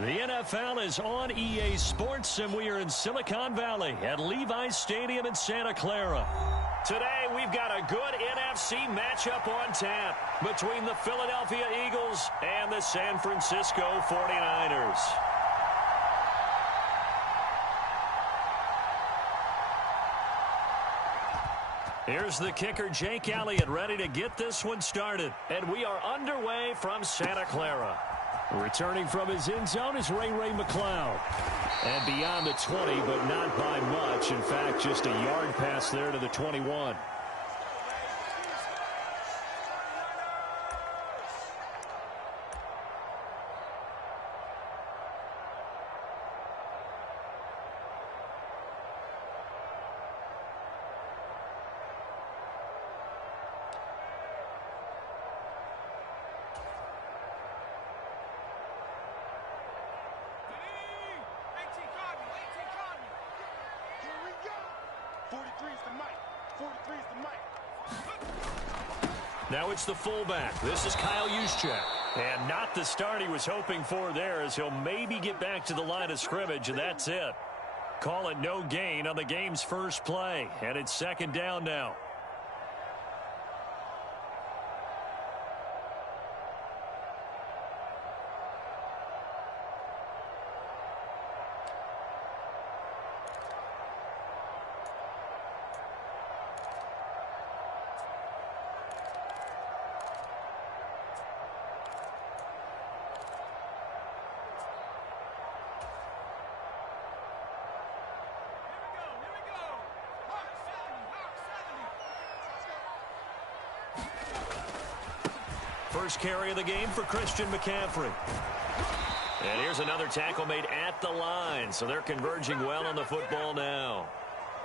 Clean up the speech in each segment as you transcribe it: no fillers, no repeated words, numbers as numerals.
The NFL is on EA Sports, and we are in Silicon Valley at Levi's Stadium in Santa Clara. Today, we've got a good NFC matchup on tap between the Philadelphia Eagles and the San Francisco 49ers. Here's the kicker, Jake Elliott, ready to get this one started. And we are underway from Santa Clara. Returning from his end zone is Ray McCloud. And beyond the 20, but not by much. In fact, just a yard pass there to the 21. Now it's the fullback. This is Kyle Juszczyk. And not the start he was hoping for there, as he'll maybe get back to the line of scrimmage, and that's it. Call it no gain on the game's first play. And it's second down now. First carry of the game for Christian McCaffrey. And here's another tackle made at the line, so they're converging well on the football now.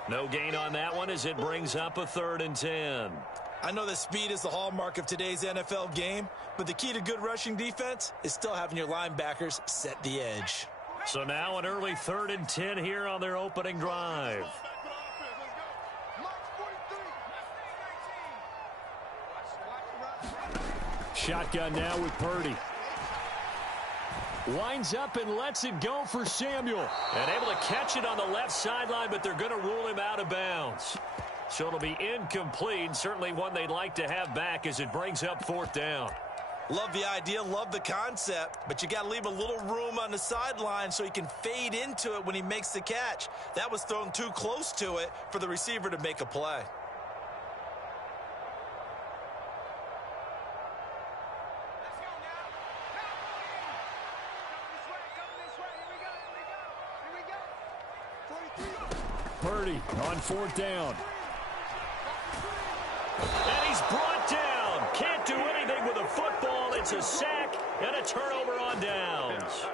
No gain on that one as it brings up a 3rd and 10. I know that speed is the hallmark of today's NFL game, but the key to good rushing defense is still having your linebackers set the edge. So now an early 3rd and 10 here on their opening drive. Shotgun now with Purdy. Winds up and lets it go for Samuel. And able to catch it on the left sideline, but they're going to rule him out of bounds. So it'll be incomplete. Certainly one they'd like to have back as it brings up 4th down. Love the idea, love the concept, but you got to leave a little room on the sideline so he can fade into it when he makes the catch. That was thrown too close to it for the receiver to make a play. Purdy on 4th down. And he's brought down. Can't do anything with a football. It's a sack and a turnover on downs.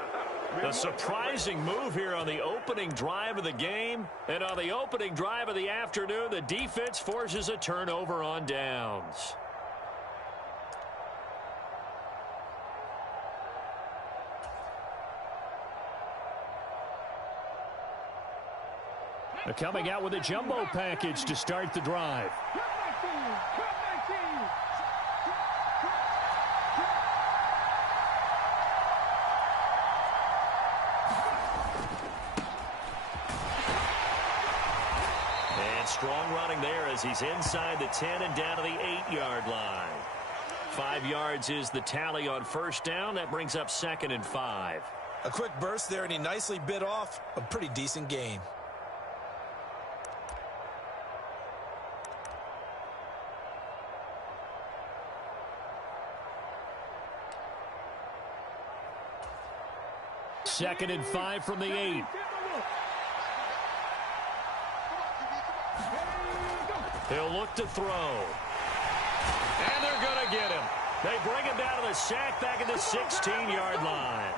A surprising move here on the opening drive of the game. And on the opening drive of the afternoon, the defense forces a turnover on downs. They're coming out with a jumbo package to start the drive. And strong running there as he's inside the 10 and down to the 8-yard line. 5 yards is the tally on 1st down. That brings up 2nd and 5. A quick burst there, and he nicely bit off a pretty decent gain. Second and 5 from the 8. He'll look to throw. And they're going to get him. They bring him down to the sack back at the 16-yard line.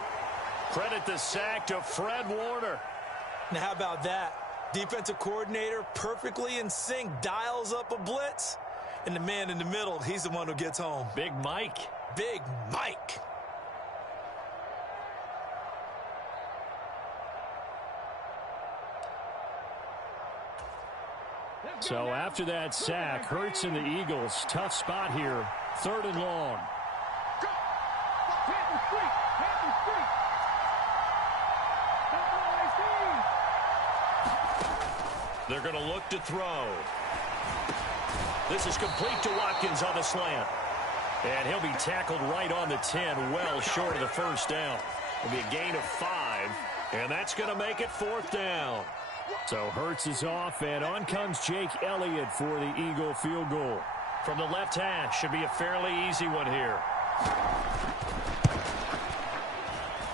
Credit the sack to Fred Warner. Now, how about that? Defensive coordinator perfectly in sync, dials up a blitz. And the man in the middle, he's the one who gets home. Big Mike. Big Mike. So after that sack, Hurts and the Eagles, tough spot here. 3rd and long. They're going to look to throw. This is complete to Watkins on the slant. And he'll be tackled right on the 10, well short of the first down. It'll be a gain of 5, and that's going to make it 4th down. So Hurts is off, and on comes Jake Elliott for the Eagle field goal. From the left hash, should be a fairly easy one here.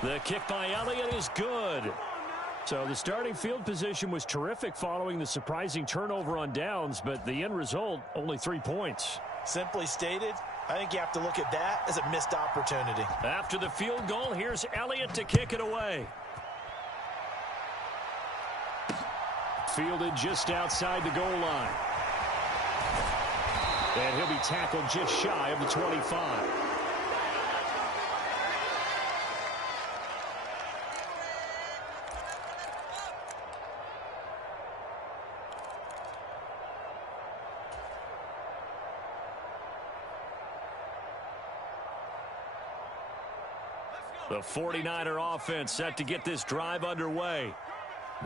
The kick by Elliott is good. So the starting field position was terrific following the surprising turnover on downs, but the end result, only 3 points. Simply stated, I think you have to look at that as a missed opportunity. After the field goal, here's Elliott to kick it away. Fielded just outside the goal line. And he'll be tackled just shy of the 25. The 49er offense set to get this drive underway.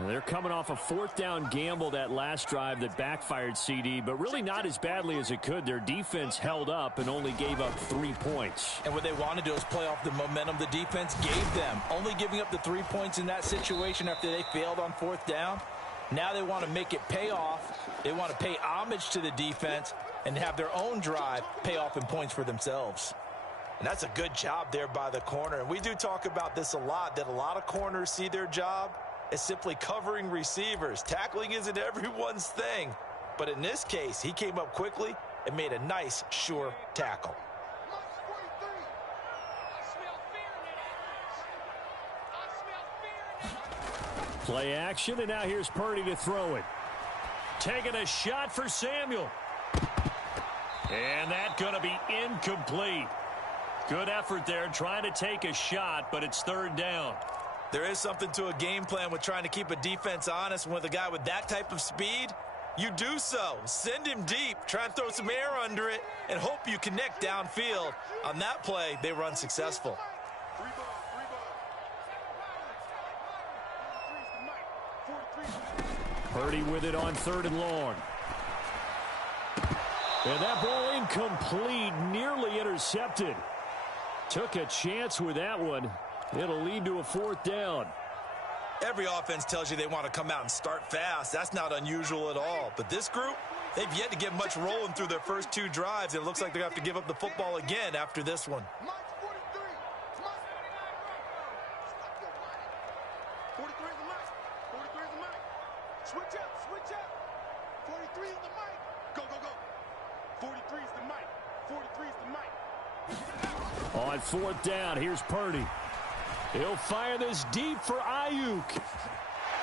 They're coming off a 4th down gamble that last drive that backfired, CD, but really not as badly as it could. Their defense held up and only gave up 3 points. And what they want to do is play off the momentum the defense gave them. Only giving up the 3 points in that situation after they failed on 4th down. Now they want to make it pay off. They want to pay homage to the defense and have their own drive pay off in points for themselves. And that's a good job there by the corner. And we do talk about this a lot, that a lot of corners see their job as simply covering receivers. Tackling isn't everyone's thing. But in this case, he came up quickly and made a nice, sure tackle. Play action, and now here's Purdy to throw it. Taking a shot for Samuel. And that's going to be incomplete. Good effort there trying to take a shot, but it's 3rd down. There is something to a game plan with trying to keep a defense honest. With a guy with that type of speed, you do so. Send him deep, try and throw some air under it, and hope you connect downfield. On that play, they run successful. Purdy with it on 3rd and long. And that ball incomplete, nearly intercepted. Took a chance with that one. It'll lead to a 4th down. Every offense tells you they want to come out and start fast. That's not unusual at all. But this group, they've yet to get much rolling through their first 2 drives. It looks like they're going to have to give up the football again after this one. 43 is the mic. 43 is the mic. Switch up, switch up. 43 is the mic. Go, go, go. 43 is the mic. 43 is the mic. On 4th down, here's Purdy. He'll fire this deep for Ayuk.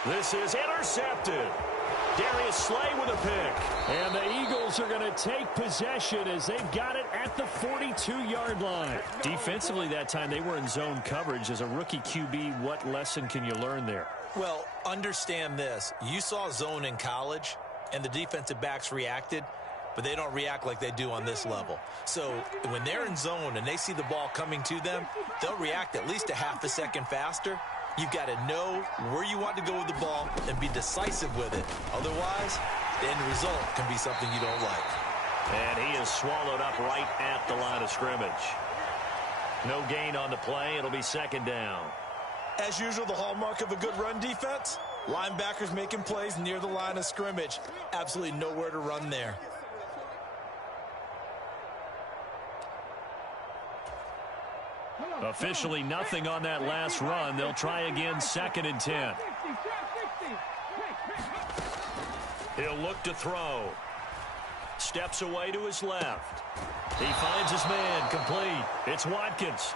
This is intercepted. Darius Slay with a pick. And the Eagles are going to take possession as they've got it at the 42-yard line. Defensively that time, they were in zone coverage. As a rookie QB, what lesson can you learn there? Well, understand this. You saw zone in college, and the defensive backs reacted, but they don't react like they do on this level. So when they're in zone and they see the ball coming to them, they'll react at least a half a second faster. You've got to know where you want to go with the ball and be decisive with it. Otherwise, the end result can be something you don't like. And he is swallowed up right at the line of scrimmage. No gain on the play. It'll be 2nd down. As usual, the hallmark of a good run defense, linebackers making plays near the line of scrimmage. Absolutely nowhere to run there. Officially nothing on that last run. They'll try again, 2nd and 10. He'll look to throw. Steps away to his left. He finds his man, complete. It's Watkins.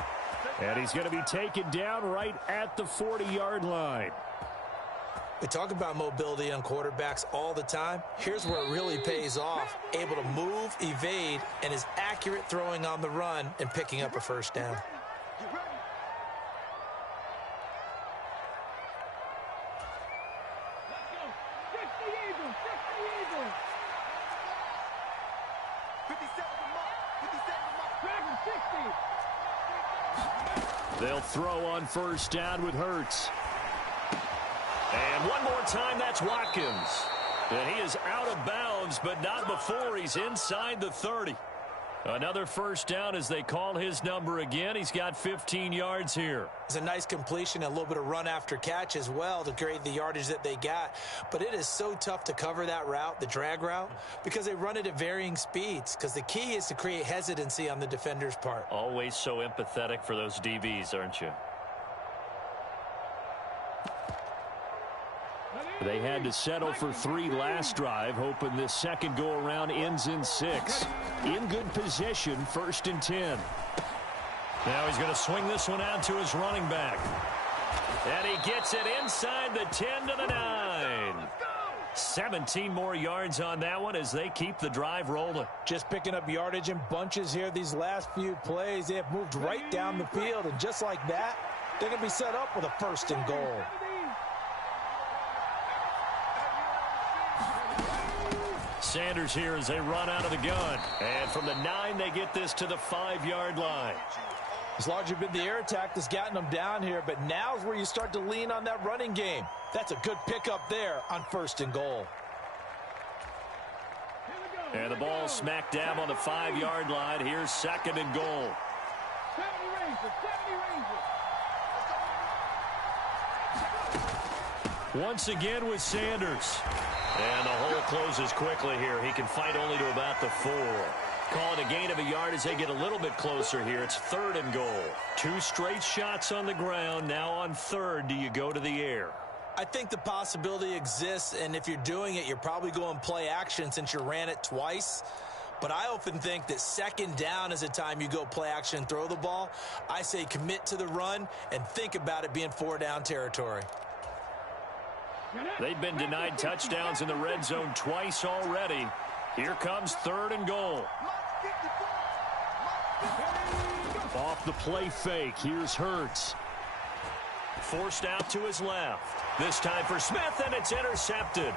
And he's going to be taken down right at the 40-yard line. We talk about mobility on quarterbacks all the time. Here's where it really pays off. Able to move, evade, and is accurate throwing on the run and picking up a 1st down. You ready? Let's go. 60 Eagles. 57 the mark. 57 the mark. Dragon 60. They'll throw on 1st down with Hurts. And one more time, that's Watkins. And he is out of bounds, but not before he's inside the 30. Another first down as they call his number again. He's got 15 yards here. It's a nice completion, a little bit of run after catch as well to create the yardage that they got. But it is so tough to cover that route, the drag route, because they run it at varying speeds. Because the key is to create hesitancy on the defender's part. Always so empathetic for those DBs, aren't you? They had to settle for 3 last drive, hoping this second go-around ends in 6. In good position, 1st and 10. Now he's going to swing this one out to his running back. And he gets it inside the 10 to the 9. 17 more yards on that one as they keep the drive rolling. Just picking up yardage in bunches here these last few plays. They have moved right down the field, and just like that, they're going to be set up with a 1st and goal. Sanders here as they run out of the gun. And from the 9, they get this to the 5-yard line. It's largely been the air attack that's gotten them down here, but now's where you start to lean on that running game. That's a good pickup there on 1st and goal. And the ball smack dab on the 5-yard line. Here's 2nd and goal. Once again with Sanders. And the hole closes quickly here. He can fight only to about the 4. Call it a gain of a yard as they get a little bit closer here. It's 3rd and goal. 2 straight shots on the ground. Now on 3rd, do you go to the air? I think the possibility exists, and if you're doing it, you're probably going play action since you ran it twice. But I often think that 2nd down is a time you go play action and throw the ball. I say commit to the run and think about it being 4-down territory. They've been denied touchdowns in the red zone twice already. Here comes 3rd and goal. Off the play fake. Here's Hurts. Forced out to his left. This time for Smith, and it's intercepted.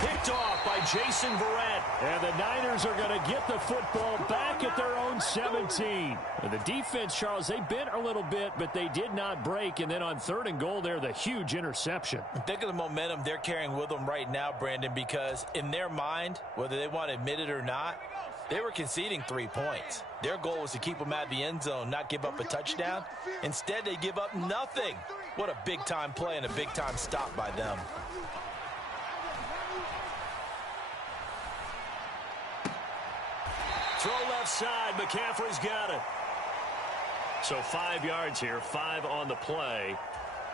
Picked off by Jason Verrett. And the Niners are going to get the football back at their own 17. And the defense, Charles, they bent a little bit, but they did not break. And then on 3rd and goal there, the huge interception. Think of the momentum they're carrying with them right now, Brandon, because in their mind, whether they want to admit it or not, they were conceding 3 points. Their goal was to keep them out of the end zone, not give up a touchdown. Instead, they give up nothing. What a big-time play and a big-time stop by them. Throw left side. McCaffrey's got it. So 5 yards here, 5 on the play.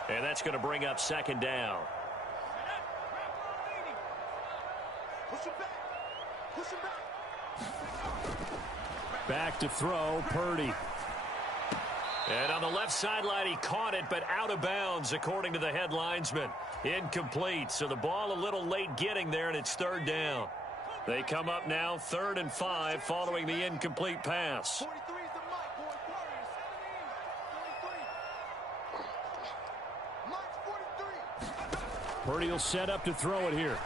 And that's going to bring up 2nd down. Push him back. Push him back. Back to throw, Purdy. And on the left sideline, he caught it, but out of bounds, according to the head linesman. Incomplete, so the ball a little late getting there, and it's 3rd down. They come up now 3rd and 5 following the incomplete pass. 43 is the mic, boys. Mike's 43. Purdy will set up to throw it here.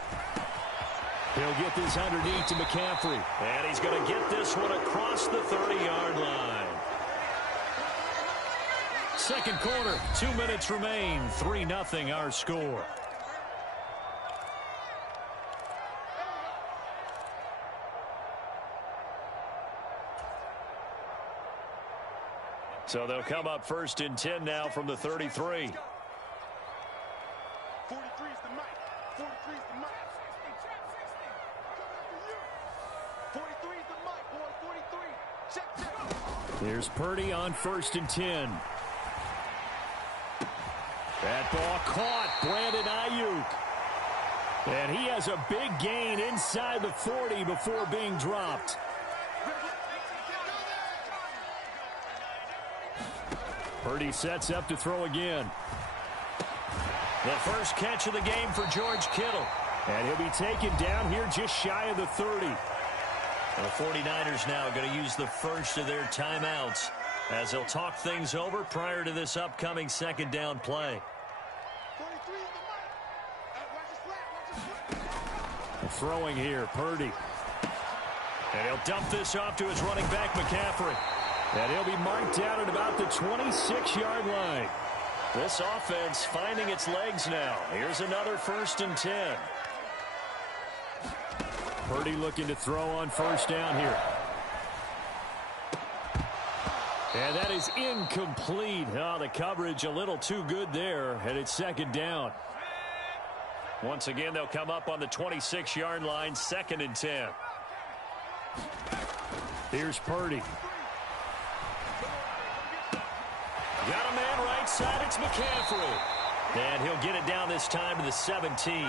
He'll get this underneath to McCaffrey. And he's going to get this one across the 30-yard line. 2nd quarter, 2 minutes remain. 3-0 our score. So they'll come up 1st and 10 now from the 33. 43 is the mic. 43 is the mic. 43 is the mic, boy. 43. Check. Here's Purdy on 1st and 10. That ball caught. Brandon Ayuk. And he has a big gain inside the 40 before being dropped. Purdy sets up to throw again. The first catch of the game for George Kittle. And he'll be taken down here just shy of the 30. The 49ers now going to use the first of their timeouts as they'll talk things over prior to this upcoming 2nd down play. 43 is the mic. Watch his flat. Throwing here, Purdy. And he'll dump this off to his running back, McCaffrey. And he'll be marked down at about the 26-yard line. This offense finding its legs now. Here's another 1st and 10. Purdy looking to throw on first down here. And that is incomplete. Oh, the coverage a little too good there, and it's second down. Once again, they'll come up on the 26-yard line, 2nd and 10. Here's Purdy. Got a man right side. It's McCaffrey. And he'll get it down this time to the 17.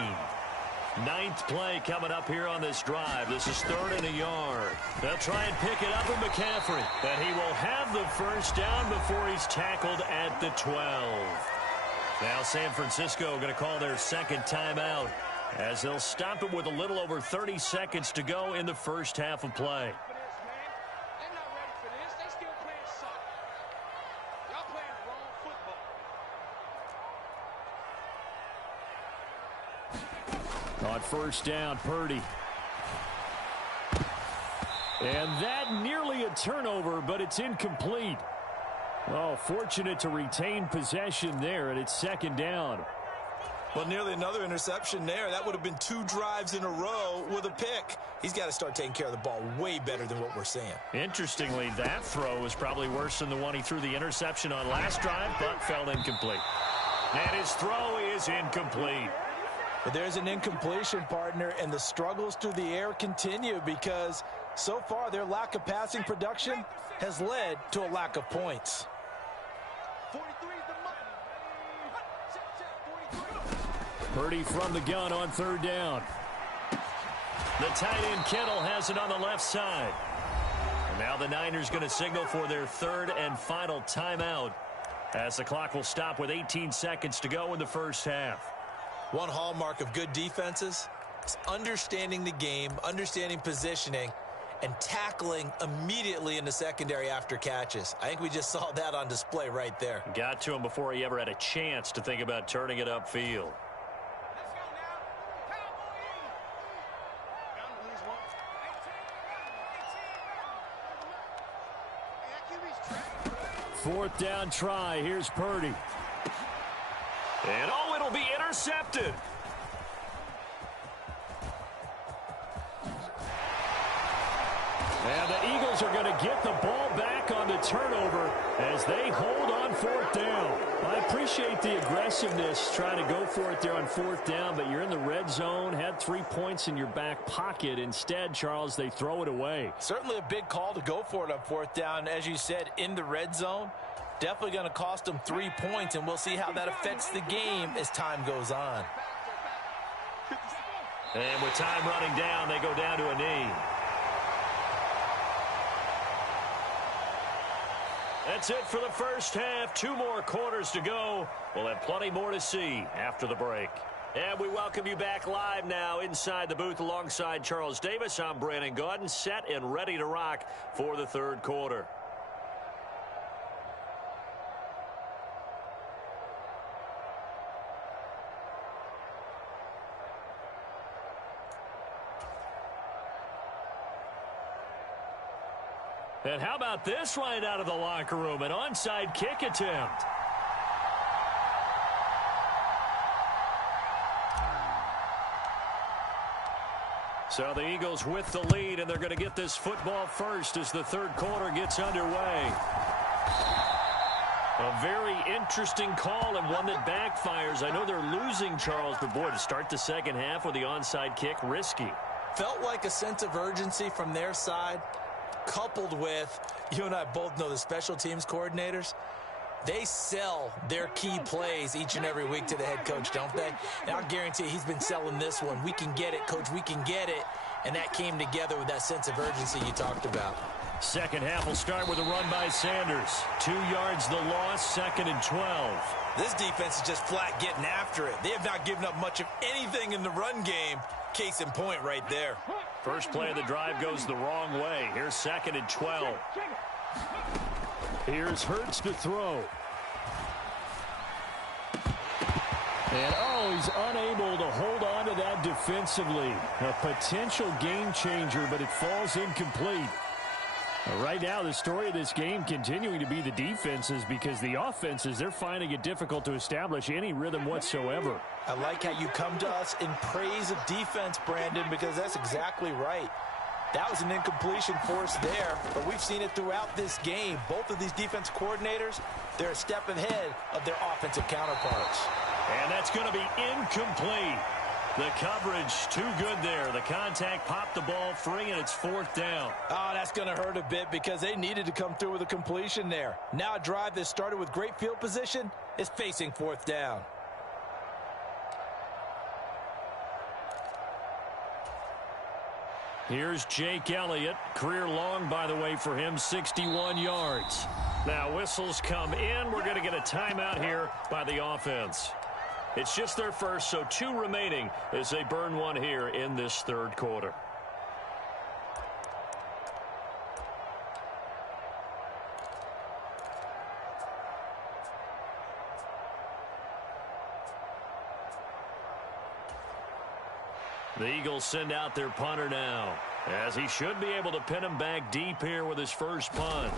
9th play coming up here on this drive. This is 3rd and a yard. They'll try and pick it up with McCaffrey. And he will have the first down before he's tackled at the 12. Now San Francisco going to call their second timeout as they'll stop it with a little over 30 seconds to go in the first half of play. On first down, Purdy. And that nearly a turnover, but it's incomplete. Oh, fortunate to retain possession there, and it's 2nd down. Well, nearly another interception there. That would have been 2 drives in a row with a pick. He's got to start taking care of the ball way better than what we're seeing. Interestingly, that throw was probably worse than the one he threw the interception on last drive, but fell incomplete. And his throw is incomplete. But there's an incompletion, partner, and the struggles through the air continue because so far their lack of passing production has led to a lack of points. 43 is the money. Purdy from the gun on 3rd down. The tight end Kittle has it on the left side. And now the Niners going to signal for their 3rd and final timeout as the clock will stop with 18 seconds to go in the first half. One hallmark of good defenses is understanding the game, understanding positioning, and tackling immediately in the secondary after catches. I think we just saw that on display right there. Got to him before he ever had a chance to think about turning it upfield. Fourth down try. Here's Purdy. And oh, it'll be intercepted. And the Eagles are going to get the ball back on the turnover as they hold on 4th down. I appreciate the aggressiveness trying to go for it there on 4th down, but you're in the red zone, had 3 points in your back pocket. Instead, Charles, they throw it away. Certainly a big call to go for it on 4th down. As you said, in the red zone, definitely going to cost them 3 points, and we'll see how that affects the game as time goes on. And with time running down, they go down to a knee. That's it for the first half. 2 more quarters to go. We'll have plenty more to see after the break. And we welcome you back live now inside the booth alongside Charles Davis. I'm Brandon Gaudin, set and ready to rock for the 3rd quarter. And how about this right out of the locker room? An onside kick attempt. So the Eagles with the lead, and they're going to get this football first as the 3rd quarter gets underway. A very interesting call and one that backfires. I know they're losing, Charles, but boy, to start the second half with the onside kick, risky. Felt like a sense of urgency from their side, coupled with, you and I both know the special teams coordinators, they sell their key plays each and every week to the head coach, don't they? And I guarantee he's been selling this one. We can get it, coach, we can get it. And that came together with that sense of urgency you talked about. Second half will start with a run by Sanders. 2 yards the loss, 2nd and 12. This defense is just flat getting after it. They have not given up much of anything in the run game. Case in point right there. First play of the drive goes the wrong way. Here's 2nd and 12. Here's Hurts to throw. And oh, he's unable to hold on to that defensively. A potential game changer, but it falls incomplete. Right now, the story of this game continuing to be the defenses, because the offenses, they're finding it difficult to establish any rhythm whatsoever. I like how you come to us in praise of defense, Brandon, because that's exactly right. That was an incompletion forced there, but we've seen it throughout this game. Both of these defense coordinators, they're a step ahead of their offensive counterparts. And that's going to be incomplete. The coverage too good there. The contact popped the ball free, and it's 4th down. Oh, that's going to hurt a bit because they needed to come through with a completion there. Now a drive that started with great field position is facing 4th down. Here's Jake Elliott. Career long, by the way, for him, 61 yards. Now whistles come in. We're going to get a timeout here by the offense. It's just their first, so 2 remaining as they burn one here in this 3rd quarter. The Eagles send out their punter now, as he should be able to pin him back deep here with his first punt.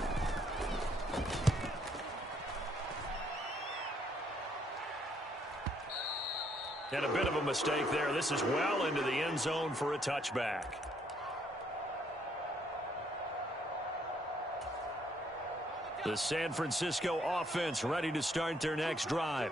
And a bit of a mistake there. This is well into the end zone for a touchback. The San Francisco offense ready to start their next drive.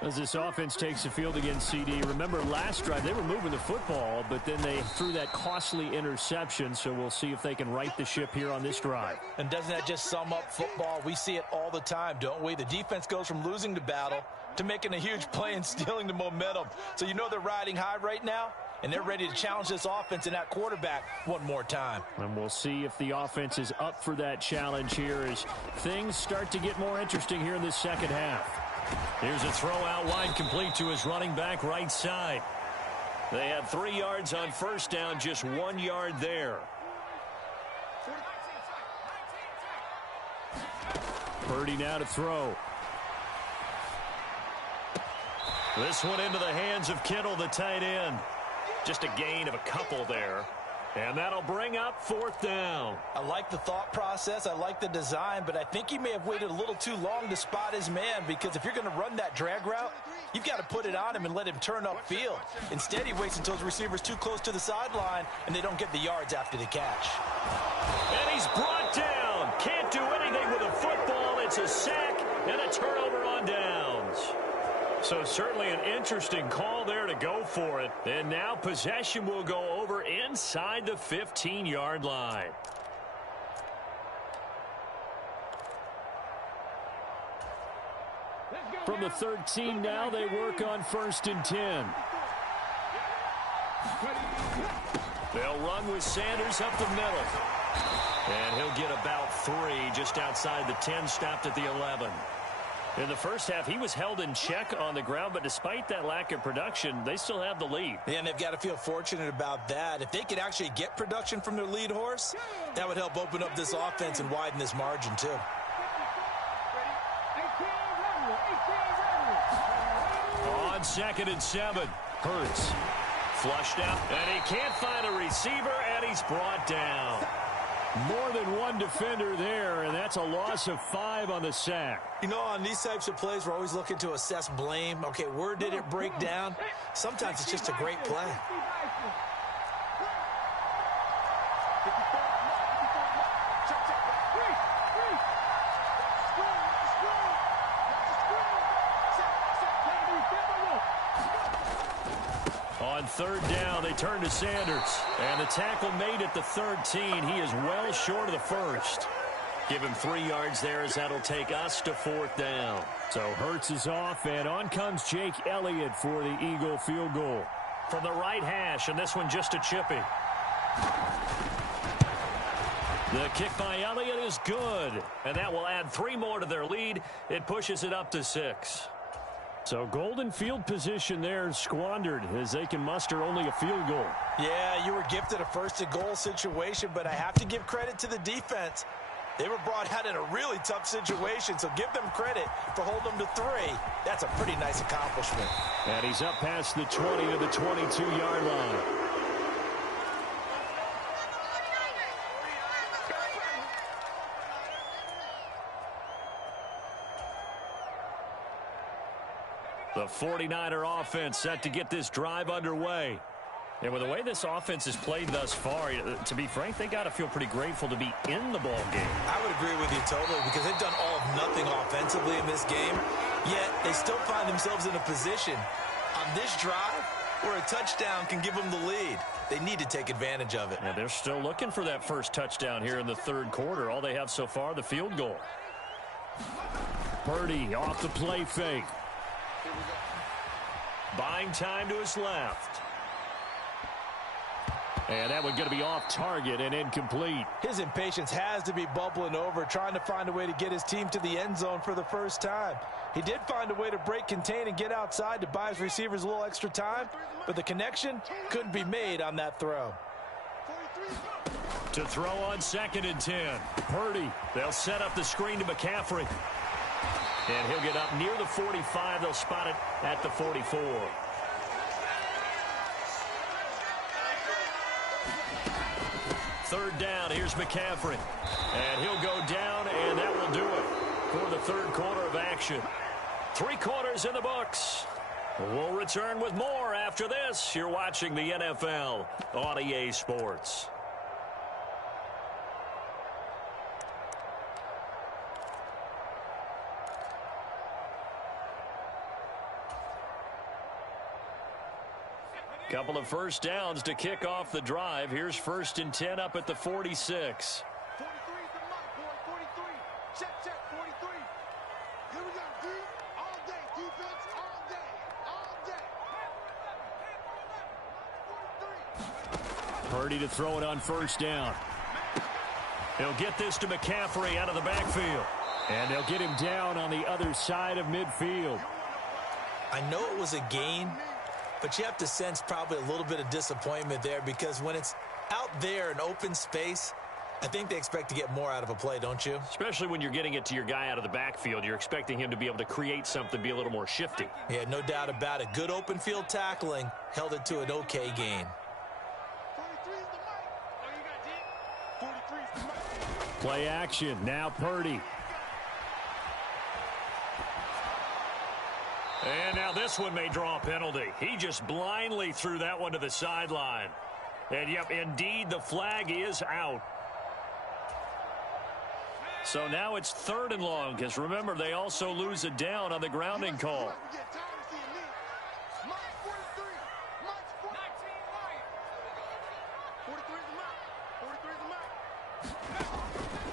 As this offense takes the field against CD, remember last drive they were moving the football, but then they threw that costly interception, so we'll see if they can right the ship here on this drive. And doesn't that just sum up football? We see it all the time, don't we? The defense goes from losing the battle to making a huge play and stealing the momentum. So you know they're riding high right now, and they're ready to challenge this offense and that quarterback one more time. And we'll see if the offense is up for that challenge here as things start to get more interesting here in this second half. Here's a throw out wide, complete to his running back right side. They had 3 yards on first down, just 1 yard there. Purdy now to throw. This one into the hands of Kittle, the tight end. Just a gain of a couple there. And that'll bring up 4th down. I like the thought process. I like the design, but I think he may have waited a little too long to spot his man, because if you're going to run that drag route, you've got to put it on him and let him turn upfield. Instead, he waits until his receiver's too close to the sideline, and they don't get the yards after the catch. And he's brought down. Can't do anything with a football. It's a sack and a turnover on downs. So certainly an interesting call there to go for it. And now possession will go over inside the 15-yard line. From the 13 now, they work on 1st and 10. They'll run with Sanders up the middle. And he'll get about 3 just outside the 10, stopped at the 11. In the first half, he was held in check on the ground, but despite that lack of production, they still have the lead. Yeah, and they've got to feel fortunate about that. If they could actually get production from their lead horse, that would help open up this offense and widen this margin, too. On 2nd and 7, Hurts flushed out, and he can't find a receiver, and he's brought down. More than one defender there, and that's a loss of 5 on the sack. You know, on these types of plays, we're always looking to assess blame. Okay, where did it break down? Sometimes it's just a great play. On 3rd down, they turn to Sanders. And the tackle made at the 13. He is well short of the first. Give him 3 yards there as that'll take us to 4th down. So Hurts is off, and on comes Jake Elliott for the Eagle field goal. From the right hash, and this one just a chippy. The kick by Elliott is good. And that will add 3 more to their lead. It pushes it up to 6. So golden field position there squandered as they can muster only a field goal. Yeah, you were gifted a 1st and goal situation, but I have to give credit to the defense. They were brought out in a really tough situation, so give them credit for holding them to 3. That's a pretty nice accomplishment. And he's up past the 20 to the 22-yard line. 49er offense set to get this drive underway. And with the way this offense has played thus far, to be frank, they got to feel pretty grateful to be in the ball game. I would agree with you totally because they've done all of nothing offensively in this game, yet they still find themselves in a position on this drive where a touchdown can give them the lead. They need to take advantage of it. And they're still looking for that first touchdown here in the third quarter. All they have so far, the field goal. Purdy off the play fake. Buying time to his left. And that one's going to be off target and incomplete. His impatience has to be bubbling over, trying to find a way to get his team to the end zone for the first time. He did find a way to break contain and get outside to buy his receivers a little extra time, but the connection couldn't be made on that throw. To throw on 2nd and 10. Purdy, they'll set up the screen to McCaffrey. And he'll get up near the 45. They'll spot it at the 44. Third down, here's McCaffrey. And he'll go down, and that will do it for the third quarter of action. 3 quarters in the books. We'll return with more after this. You're watching the NFL on EA Sports. Couple of first downs to kick off the drive. Here's 1st and 10 up at the 46. 43's the mark, boy. 43. Check, 43. Here we go, D. All day, defense, all day. All day. 43. Purdy to throw it on first down. He'll get this to McCaffrey out of the backfield. And they'll get him down on the other side of midfield. I know it was a gain, but you have to sense probably a little bit of disappointment there because when it's out there in open space, I think they expect to get more out of a play, don't you? Especially when you're getting it to your guy out of the backfield. You're expecting him to be able to create something, be a little more shifty. Yeah, no doubt about it. Good open field tackling held it to an okay gain. 43's the mark. Oh, you got D? 43's the mark. Play action. Now Purdy. And now this one may draw a penalty. He just blindly threw that one to the sideline. And, yep, indeed, the flag is out. So now it's 3rd and long, because remember, they also lose a down on the grounding call.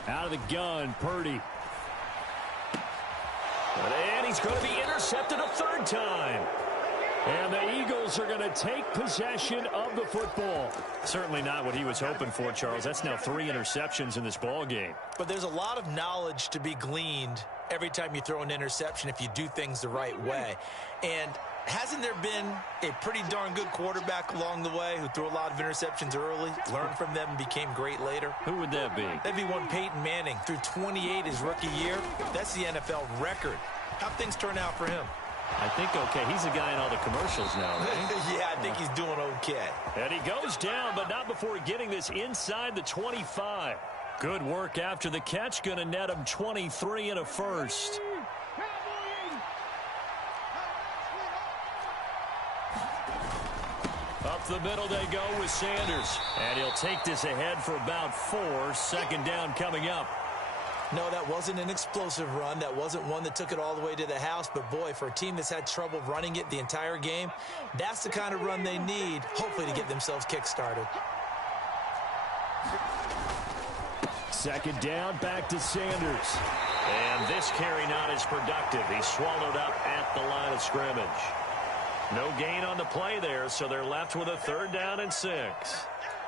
Out of the gun, Purdy. And he's going to be intercepted a 3rd time. And the Eagles are going to take possession of the football. Certainly not what he was hoping for, Charles. That's now 3 interceptions in this ball game. But there's a lot of knowledge to be gleaned every time you throw an interception if you do things the right way. And hasn't there been a pretty darn good quarterback along the way who threw a lot of interceptions early, learned from them, and became great later? Who would that be? That'd be one Peyton Manning. Threw 28 his rookie year. That's the NFL record. How'd things turn out for him? I think okay. He's a guy in all the commercials now, right? Yeah, I think he's doing okay. And he goes down, but not before getting this inside the 25. Good work after the catch. Going to net him 23 and a first. Up the middle they go with Sanders. And he'll take this ahead for about 4. 2nd down coming up. No, that wasn't an explosive run. That wasn't one that took it all the way to the house. But, boy, for a team that's had trouble running it the entire game, that's the kind of run they need, hopefully, to get themselves kick-started. 2nd down, back to Sanders. And this carry not as productive. He's swallowed up at the line of scrimmage. No gain on the play there, so they're left with a 3rd down and 6.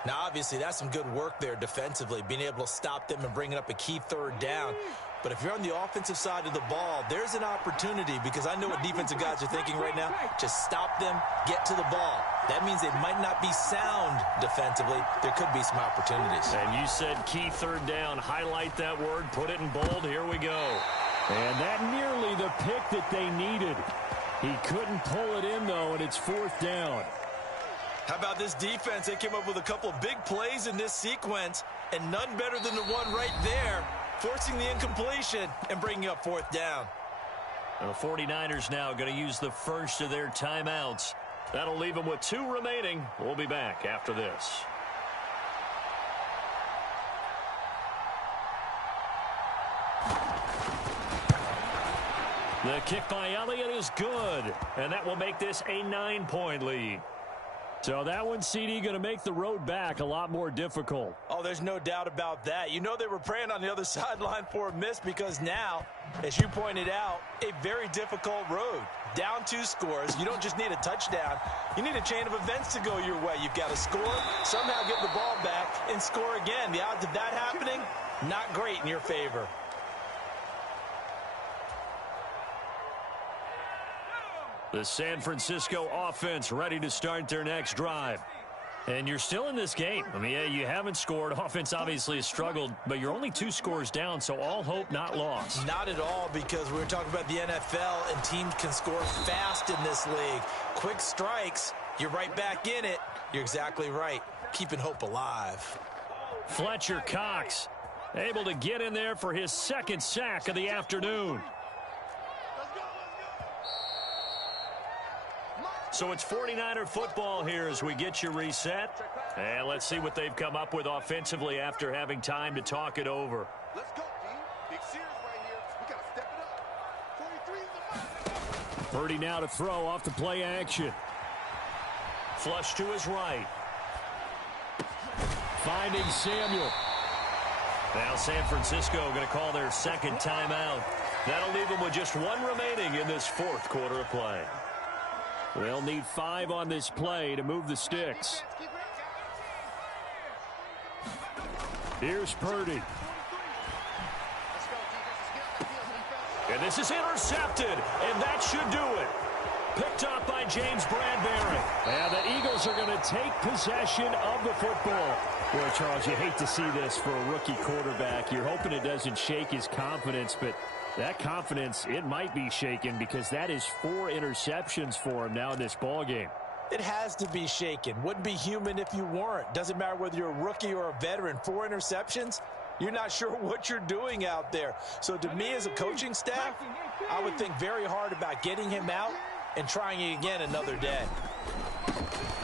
Now, obviously, that's some good work there defensively, being able to stop them and bringing up a key 3rd down. But if you're on the offensive side of the ball, there's an opportunity because I know what defensive guys are thinking right now. Just stop them, get to the ball. That means they might not be sound defensively. There could be some opportunities. And you said key 3rd down. Highlight that word, put it in bold. Here we go. And that nearly the pick that they needed. He couldn't pull it in, though, and it's 4th down. How about this defense? They came up with a couple of big plays in this sequence, and none better than the one right there, forcing the incompletion and bringing up 4th down. The 49ers now going to use the first of their timeouts. That'll leave them with 2 remaining. We'll be back after this. The kick by Elliott is good, and that will make this a 9-point lead. So that one, CD, going to make the road back a lot more difficult. Oh, there's no doubt about that. You know they were praying on the other sideline for a miss because now, as you pointed out, a very difficult road. Down 2 scores. You don't just need a touchdown. You need a chain of events to go your way. You've got to score, somehow get the ball back, and score again. The odds of that happening, not great in your favor. The San Francisco offense ready to start their next drive. And you're still in this game. I mean, yeah, you haven't scored. Offense obviously has struggled, but you're only 2 scores down, so all hope not lost. Not at all, because we were talking about the NFL, and teams can score fast in this league. Quick strikes, you're right back in it. You're exactly right. Keeping hope alive. Fletcher Cox able to get in there for his 2nd sack of the afternoon. So it's 49er football here as we get you reset. And let's see what they've come up with offensively after having time to talk it over. Let's go, team. Big Sears right here. We got to step it up. 43 is the mark. Purdy now to throw off the play action. Flush to his right. Finding Samuel. Now San Francisco going to call their 2nd timeout. That'll leave them with just 1 remaining in this 4th quarter of play. They'll need 5 on this play to move the sticks. Here's Purdy. And this is intercepted, and that should do it. Picked up by James Bradbury. And the Eagles are going to take possession of the football. Boy, Charles, you hate to see this for a rookie quarterback. You're hoping it doesn't shake his confidence, but that confidence, it might be shaken because that is 4 interceptions for him now in this ballgame. It has to be shaken. Wouldn't be human if you weren't. Doesn't matter whether you're a rookie or a veteran. 4 interceptions, you're not sure what you're doing out there. So to me as a coaching staff, I would think very hard about getting him out and trying it again another day.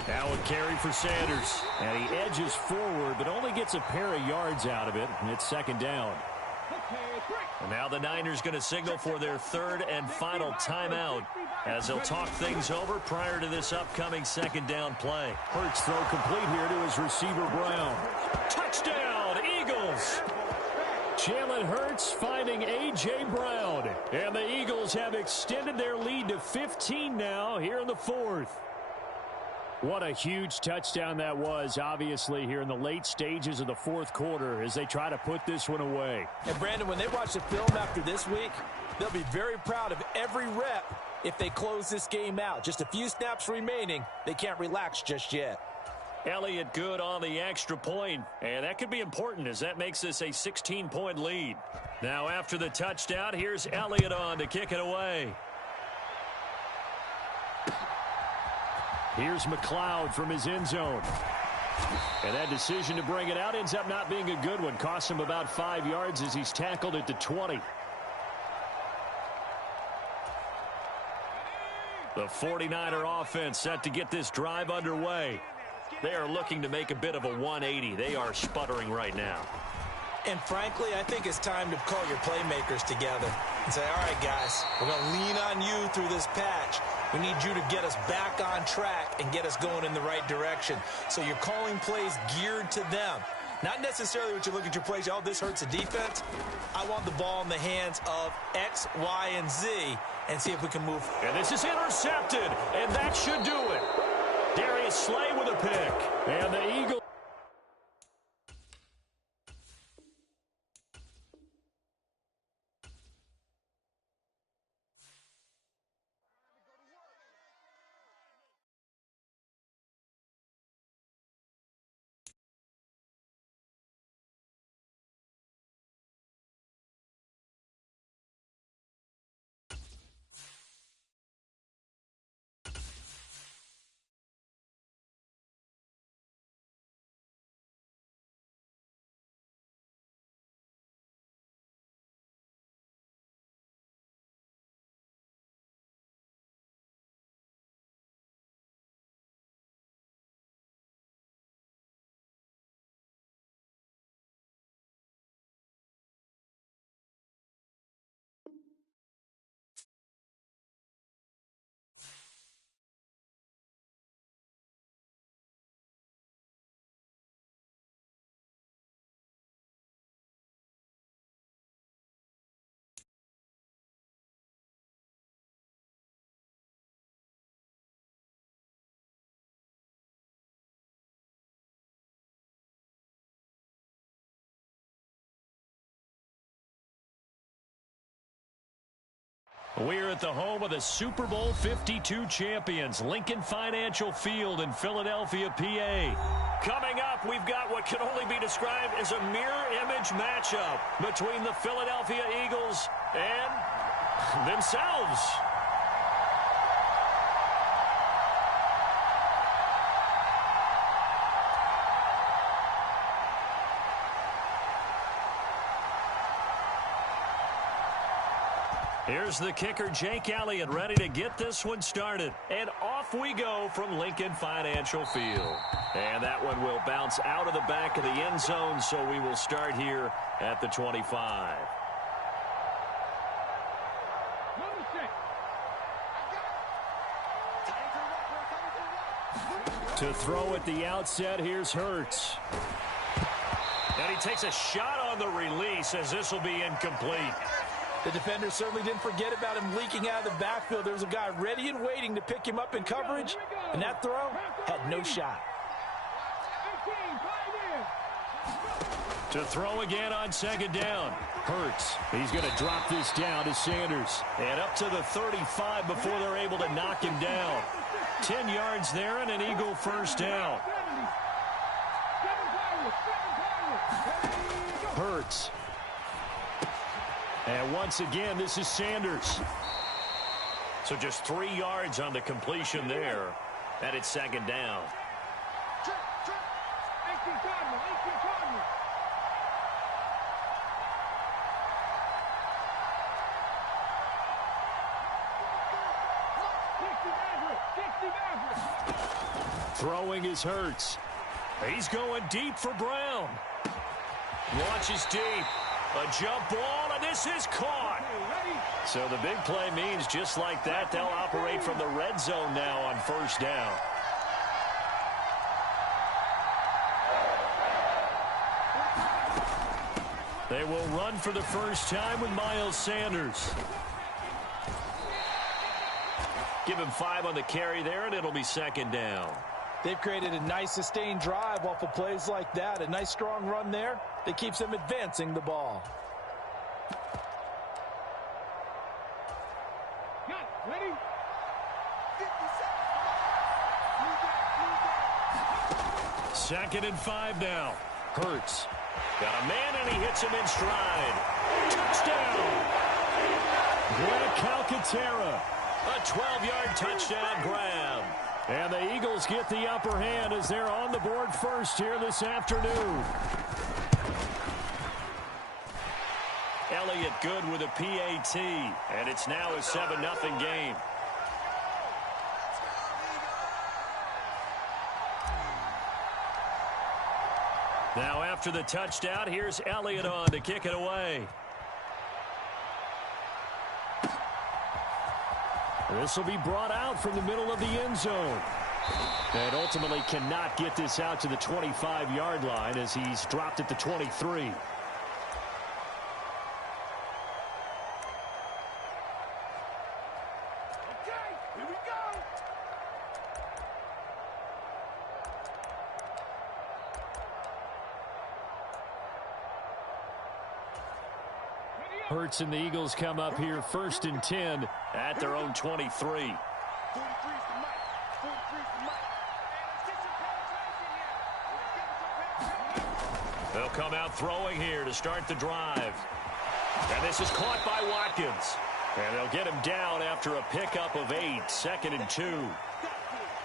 Now a carry for Sanders. And he edges forward, but only gets a pair of yards out of it, and it's 2nd down. And now the Niners going to signal for their 3rd and final timeout as they'll talk things over prior to this upcoming 2nd down play. Hurts throw complete here to his receiver, Brown. Touchdown, Eagles! Jalen Hurts finding A.J. Brown. And the Eagles have extended their lead to 15 now here in the 4th. What a huge touchdown that was, obviously, here in the late stages of the 4th quarter as they try to put this one away. And, Brandon, when they watch the film after this week, they'll be very proud of every rep if they close this game out. Just a few snaps remaining. They can't relax just yet. Elliott good on the extra point, and that could be important as that makes this a 16-point lead. Now after the touchdown, here's Elliott on to kick it away. Here's McLeod from his end zone. And that decision to bring it out ends up not being a good one. Costs him about 5 yards as he's tackled at the 20. The 49er offense set to get this drive underway. They are looking to make a bit of a 180. They are sputtering right now. And frankly, I think it's time to call your playmakers together and say, all right, guys, we're going to lean on you through this patch. We need you to get us back on track and get us going in the right direction. So you're calling plays geared to them. Not necessarily what you look at your plays, oh, this hurts the defense. I want the ball in the hands of X, Y, and Z and see if we can move. And this is intercepted, and that should do it. Darius Slay with a pick. And the Eagles We're at the home of the Super Bowl 52 champions, Lincoln Financial Field in Philadelphia, PA. Coming up, we've got what can only be described as a mirror image matchup between the Philadelphia Eagles and themselves. Here's the kicker, Jake Elliott, ready to get this one started. And off we go from Lincoln Financial Field. And that one will bounce out of the back of the end zone, so we will start here at the 25. To throw at the outset, here's Hurts. And he takes a shot on the release as this will be incomplete. The defender certainly didn't forget about him leaking out of the backfield. There was a guy ready and waiting to pick him up in coverage, and that throw had no shot. To throw again on second down. Hurts. He's going to drop this down to Sanders. And up to the 35 before they're able to knock him down. 10 yards there and an Eagle first down. Hurts. And once again, this is Sanders. So just 3 yards on the completion there. And it's second down. Throwing is Hurts. He's going deep for Brown. Launches deep. A jump ball, and this is caught. So the big play means just like that, they'll operate from the red zone now on first down. They will run for the first time with Miles Sanders. Give him 5 on the carry there, and it'll be second down. They've created a nice sustained drive off of plays like that. A nice strong run there that keeps them advancing the ball. Ready? 2nd and 5 now. Hurts. Got a man, and he hits him in stride. Touchdown! Grant Calcaterra. A 12-yard touchdown grab. And the Eagles get the upper hand as they're on the board first here this afternoon. Elliott good with a PAT, and it's now a 7-0 game. Now after the touchdown, here's Elliott on to kick it away. This will be brought out from the middle of the end zone. And ultimately cannot get this out to the 25-yard line as he's dropped at the 23. Okay, here we go. Hurts and the Eagles come up here 1st and 10 at their own 23. 43's the mic. 43's the mic. They'll come out throwing here to start the drive. And this is caught by Watkins. And they'll get him down after a pickup of 8, 2nd and 2.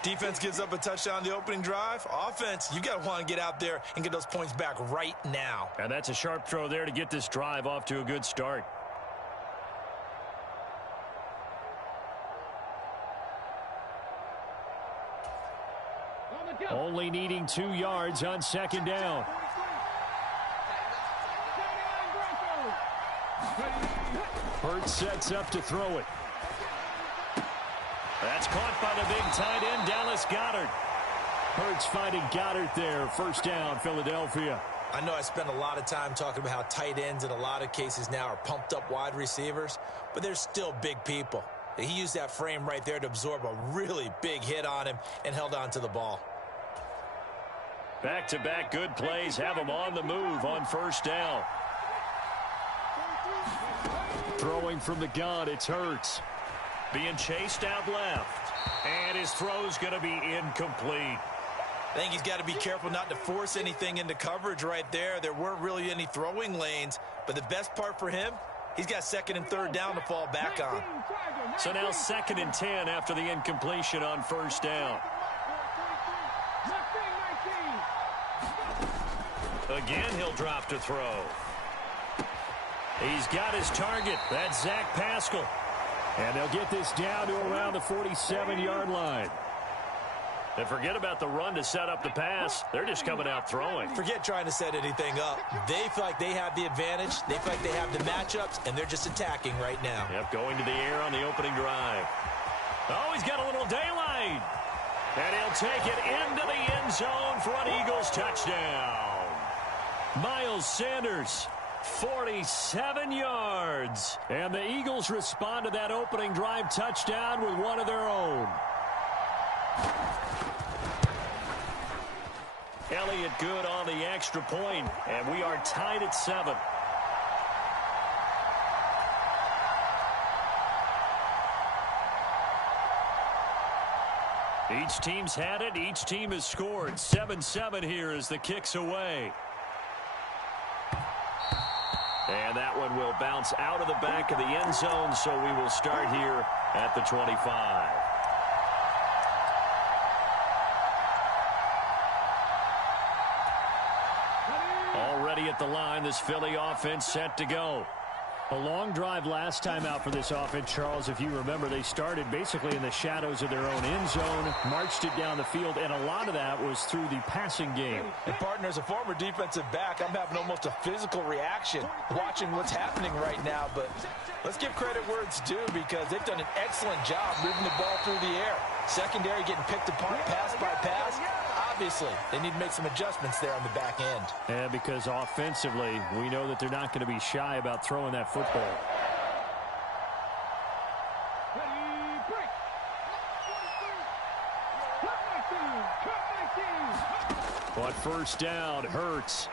Defense gives up a touchdown on the opening drive. Offense, you got to want to get out there and get those points back right now. And that's a sharp throw there to get this drive off to a good start. Only needing 2 yards on second down. Hurts sets up to throw it. That's caught by the big tight end, Dallas Goedert. Hurts finding Goddard there. First down, Philadelphia. I know I spend a lot of time talking about how tight ends in a lot of cases now are pumped up wide receivers, but they're still big people. He used that frame right there to absorb a really big hit on him and held on to the ball. Back-to-back good plays have him on the move on first down. Throwing from the gun, it's Hurts. Being chased out left. And his throw's going to be incomplete. I think he's got to be careful not to force anything into coverage right there. There weren't really any throwing lanes, but the best part for him, he's got second and third down to fall back on. So now 2nd and 10 after the incompletion on first down. Again, he'll drop to throw. He's got his target. That's Zach Pascal. And they'll get this down to around the 47-yard line. And forget about the run to set up the pass. They're just coming out throwing. Forget trying to set anything up. They feel like they have the advantage. They feel like they have the matchups, and they're just attacking right now. Yep, going to the air on the opening drive. Oh, he's got a little daylight. And he'll take it into the end zone for an Eagles touchdown. Miles Sanders, 47 yards. And the Eagles respond to that opening drive touchdown with one of their own. Elliott good on the extra point, and we are tied at 7. Each team's had it. Each team has scored. 7-7 here as the kick's away. And that one will bounce out of the back of the end zone, so we will start here at the 25. Already at the line, this Philly offense set to go. A long drive last time out for this offense, Charles. If you remember, they started basically in the shadows of their own end zone, marched it down the field, and a lot of that was through the passing game. And, partner, as a former defensive back, I'm having almost a physical reaction watching what's happening right now. But let's give credit where it's due because they've done an excellent job moving the ball through the air. Secondary getting picked apart pass by pass. Obviously, they need to make some adjustments there on the back end. Yeah, because offensively, we know that they're not going to be shy about throwing that football. On first down, Hurts.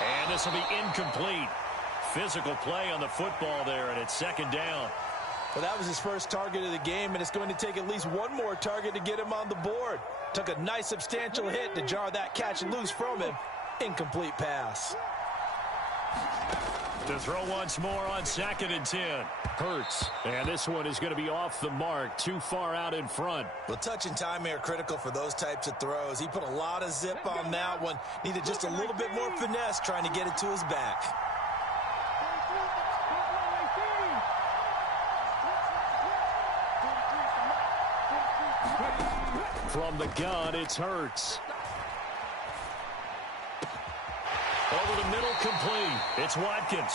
And this will be incomplete. Physical play on the football there, and it's 2nd down. Well, that was his first target of the game, and it's going to take at least one more target to get him on the board. Took a nice substantial hit to jar that catch loose from him. Incomplete pass. To throw once more on 2nd and 10. Hurts. And this one is going to be off the mark, too far out in front. Well, touch and timing are critical for those types of throws. He put a lot of zip on that one. Needed just a little bit more finesse trying to get it to his back. From the gun, it's Hurts. Over the middle, complete. It's Watkins.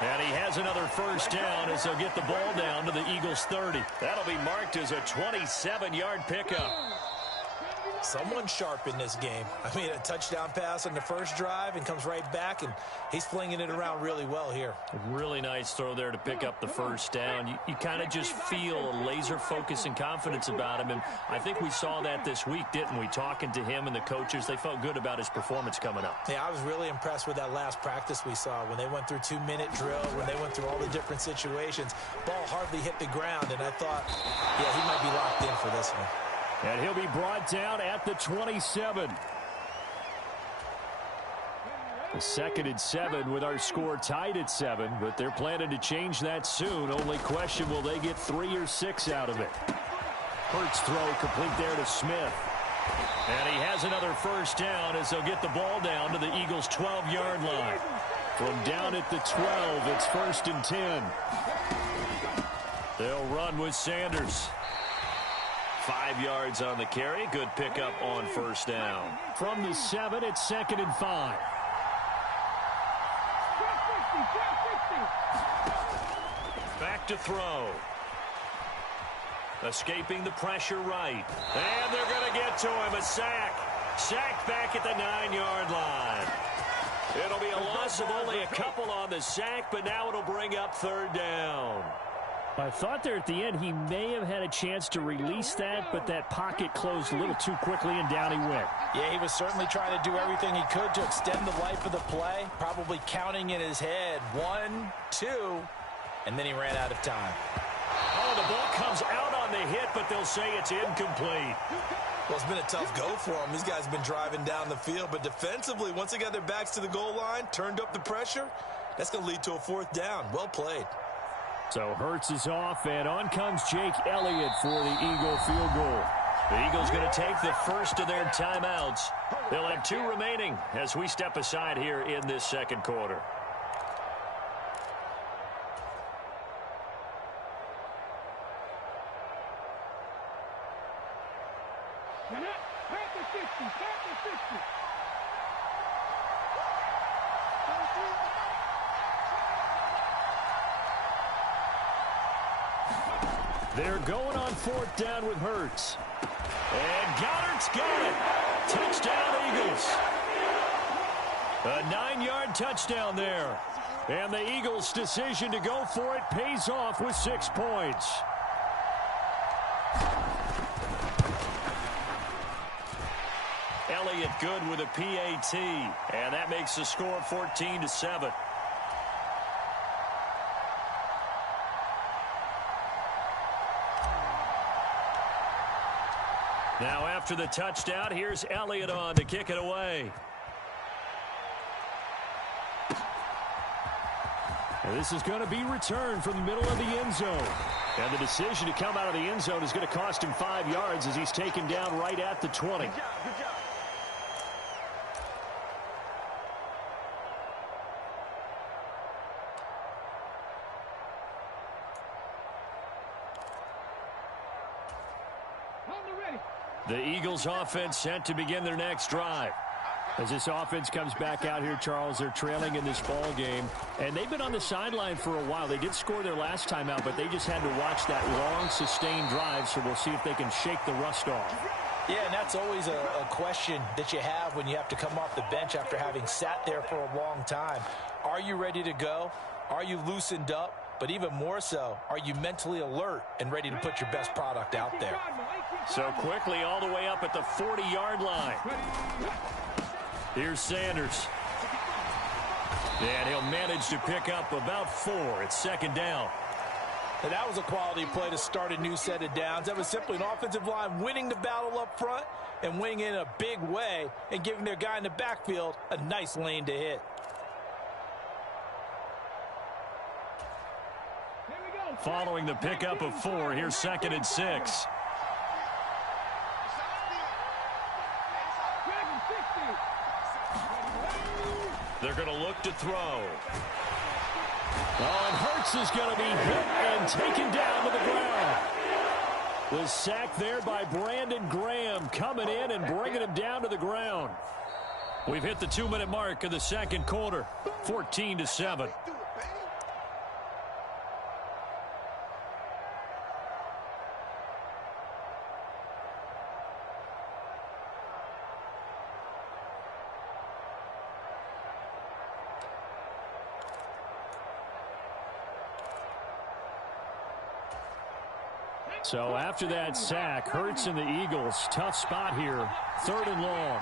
And he has another first down as they'll get the ball down to the Eagles' 30. That'll be marked as a 27-yard pickup. Someone sharp in this game. I mean, a touchdown pass on the first drive and comes right back, and he's flinging it around really well here. Really nice throw there to pick up the first down. You kind of just feel a laser focus and confidence about him, and I think we saw that this week, didn't we? Talking to him and the coaches, they felt good about his performance coming up. Yeah, I was really impressed with that last practice we saw when they went through 2-minute drill, when they went through all the different situations. Ball hardly hit the ground, and I thought, yeah, he might be locked in for this one. And he'll be brought down at the 27. The 2nd and 7 with our score tied at 7, but they're planning to change that soon. Only question, will they get 3 or 6 out of it? Hurts throw complete there to Smith. And he has another first down as they'll get the ball down to the Eagles' 12-yard line. From down at the 12, it's 1st and 10. They'll run with Sanders. 5 yards on the carry. Good pickup on first down. From the 7, it's 2nd and 5. Back to throw. Escaping the pressure right. And they're going to get to him. A sack. Sacked back at the 9-yard line. It'll be a loss of only a couple on the sack, but now it'll bring up 3rd down. I thought there at the end he may have had a chance to release that, but that pocket closed a little too quickly, and down he went. Yeah, he was certainly trying to do everything he could to extend the life of the play, probably counting in his head 1, 2, and then he ran out of time. Oh, the ball comes out on the hit, but they'll say it's incomplete. Well, it's been a tough go for them. These guys have been driving down the field, but defensively, once they got their backs to the goal line, turned up the pressure, that's going to lead to a 4th down. Well played. So Hurts is off, and on comes Jake Elliott for the Eagle field goal. The Eagles going to take the first of their timeouts. They'll have 2 remaining as we step aside here in this second quarter. They're going on 4th down with Hurts. And Goddard's got it. Touchdown, Eagles. A 9-yard touchdown there. And the Eagles' decision to go for it pays off with 6 points. Elliott good with a PAT. And that makes the score 14-7. Now after the touchdown, here's Elliott on to kick it away. And this is going to be returned from the middle of the end zone. And the decision to come out of the end zone is going to cost him 5 yards as he's taken down right at the 20. Good job. The Eagles offense set to begin their next drive. As this offense comes back out here, Charles, they're trailing in this ball game. And they've been on the sideline for a while. They did score their last time out, but they just had to watch that long, sustained drive, so we'll see if they can shake the rust off. Yeah, and that's always a question that you have when you have to come off the bench after having sat there for a long time. Are you ready to go? Are you loosened up? But even more so, are you mentally alert and ready to put your best product out there? So quickly all the way up at the 40-yard line. Here's Sanders. And he'll manage to pick up about 4. It's 2nd down. And that was a quality play to start a new set of downs. That was simply an offensive line winning the battle up front and winning in a big way and giving their guy in the backfield a nice lane to hit. Following the pickup of 4, here's 2nd and 6. They're going to look to throw. Oh, and Hurts is going to be hit and taken down to the ground. Was sacked there by Brandon Graham, coming in and bringing him down to the ground. We've hit the 2-minute mark of the second quarter, 14-7. So after that sack, Hurts and the Eagles, tough spot here, 3rd and long.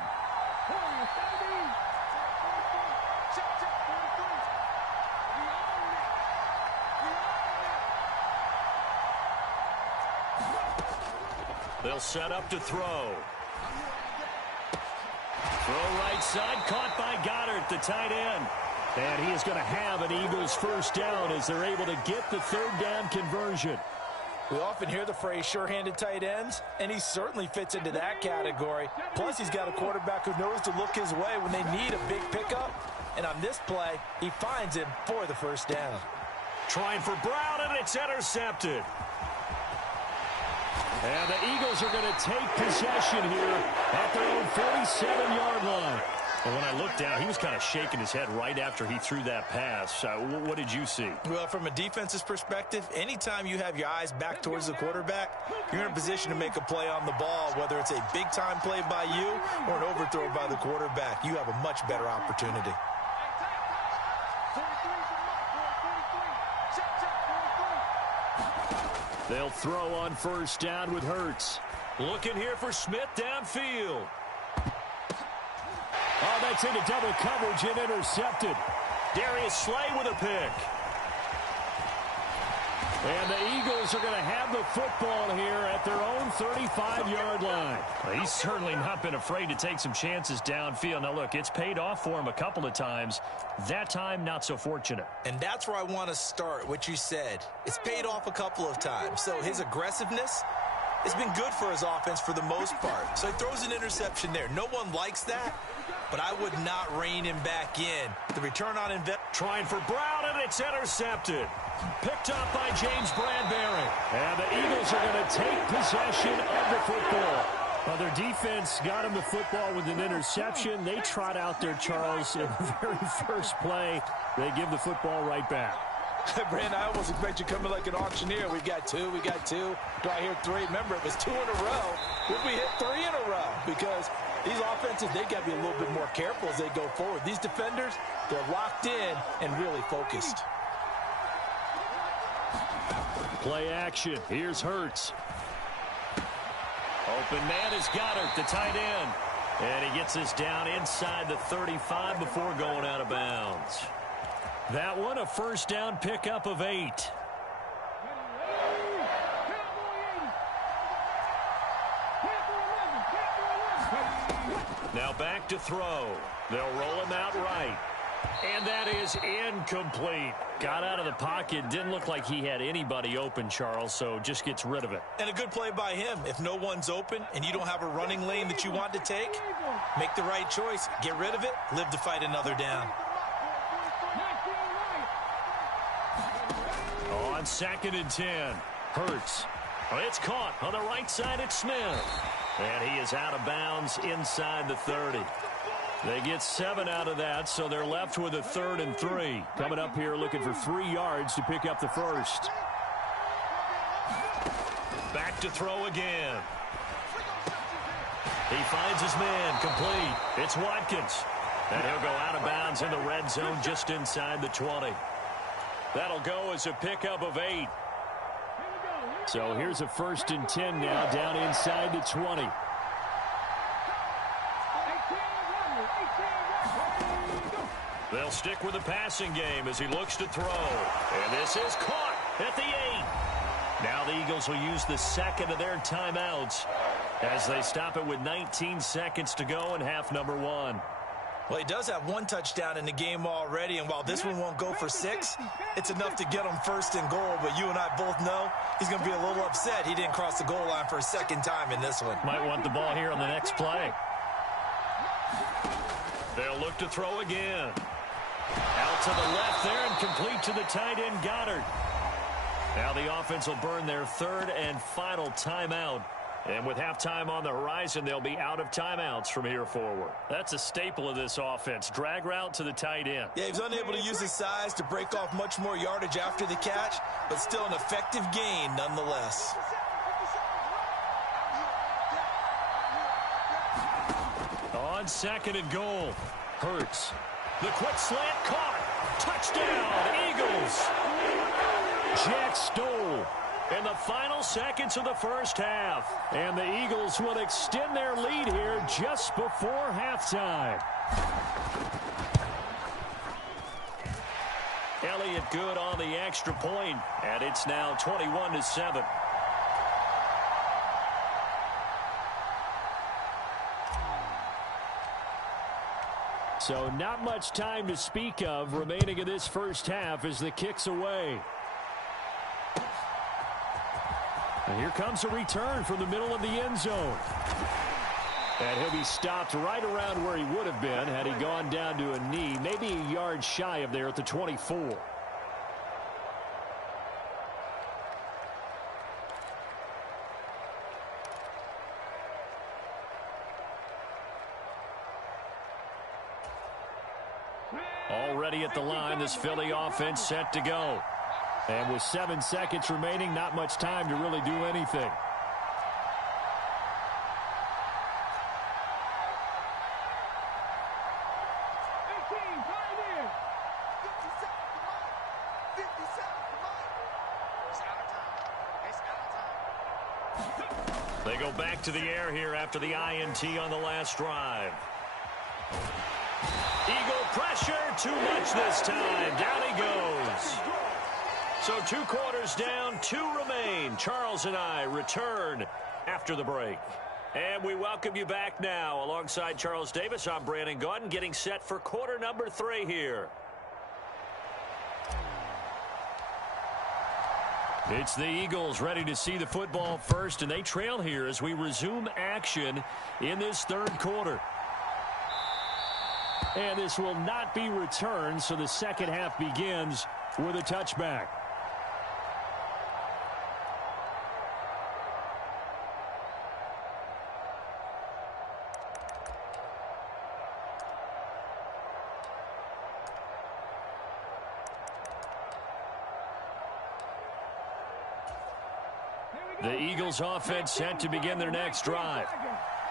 They'll set up to throw. Throw right side, caught by Goddard, the tight end. And he is going to have an Eagles 1st down as they're able to get the 3rd down conversion. We often hear the phrase sure-handed tight ends, and he certainly fits into that category. Plus, he's got a quarterback who knows to look his way when they need a big pickup. And on this play, he finds him for the 1st down. Trying for Brown, and it's intercepted. And the Eagles are going to take possession here at their own 47-yard line. Well, when I looked down, he was kind of shaking his head right after he threw that pass. What did you see? Well, from a defense's perspective, anytime you have your eyes back towards the quarterback, you're in a position to make a play on the ball, whether it's a big-time play by you or an overthrow by the quarterback. You have a much better opportunity. They'll throw on first down with Hurts. Looking here for Smith downfield. Oh, that's into double coverage and intercepted. Darius Slay with a pick. And the Eagles are going to have the football here at their own 35-yard line. Well, he's certainly not been afraid to take some chances downfield. Now, look, it's paid off for him a couple of times. That time, not so fortunate. And that's where I want to start, what you said. It's paid off a couple of times. So his aggressiveness has been good for his offense for the most part. So he throws an interception there. No one likes that, but I would not rein him back in. The return on investment. Trying for Brown, and it's intercepted. Picked up by James Bradbury. And the Eagles are going to take possession of the football. Well, their defense got him the football with an interception. They trot out there, Charles, in the very first play. They give the football right back. Brandon, I almost expect you coming like an auctioneer. We've got two. Do I hear three? Remember, it was 2 in a row. Would we hit 3 in a row? Because these offenses, they got to be a little bit more careful as they go forward. These defenders, they're locked in and really focused. Play action. Here's Hurts. Open man is Goddard, the tight end. And he gets us down inside the 35 before going out of bounds. That one, a first down pickup of 8. Now back to throw. They'll roll him out right. And that is incomplete. Got out of the pocket. Didn't look like he had anybody open, Charles, so just gets rid of it. And a good play by him. If no one's open and you don't have a running lane that you want to take, make the right choice. Get rid of it. Live to fight another down. On 2nd and 10. Hurts. Oh, it's caught on the right side. It's Smith. And he is out of bounds inside the 30. They get 7 out of that, so they're left with a 3rd and 3. Coming up here looking for 3 yards to pick up the first. Back to throw again. He finds his man complete. It's Watkins. And he'll go out of bounds in the red zone just inside the 20. That'll go as a pickup of 8. So here's a 1st and 10 now down inside the 20. They'll stick with the passing game as he looks to throw. And this is caught at the 8. Now the Eagles will use the second of their timeouts as they stop it with 19 seconds to go in half number 1. Well, he does have 1 touchdown in the game already, and while this one won't go for 6, it's enough to get him 1st and goal. But you and I both know he's going to be a little upset he didn't cross the goal line for a 2nd time in this one. Might want the ball here on the next play. They'll look to throw again. Out to the left there and complete to the tight end Goddard. Now the offense will burn their 3rd and final timeout. And with halftime on the horizon, they'll be out of timeouts from here forward. That's a staple of this offense. Drag route to the tight end. Yeah, he was unable to use his size to break off much more yardage after the catch, but still an effective gain nonetheless. On 2nd and goal, Hurts. The quick slant caught. Touchdown, Eagles. Jack Stoll In the final seconds of the first half. And the Eagles will extend their lead here just before halftime. Elliott good on the extra point, and it's now 21-7. So not much time to speak of remaining in this first half as the kick's away. And here comes a return from the middle of the end zone. And he'll be stopped right around where he would have been had he gone down to a knee, maybe a yard shy of there at the 24. Already at the line, this Philly offense set to go. And with 7 seconds remaining, not much time to really do anything. They go back to the air here after the INT on the last drive. Eagle pressure, too much this time. Down he goes. So 2 quarters down, 2 remain. Charles and I return after the break. And we welcome you back now. Alongside Charles Davis, I'm Brandon Gaudin, getting set for quarter number 3 here. It's the Eagles ready to see the football first, and they trail here as we resume action in this 3rd quarter. And this will not be returned, so the second half begins with a touchback. The Eagles offense set to begin their next drive.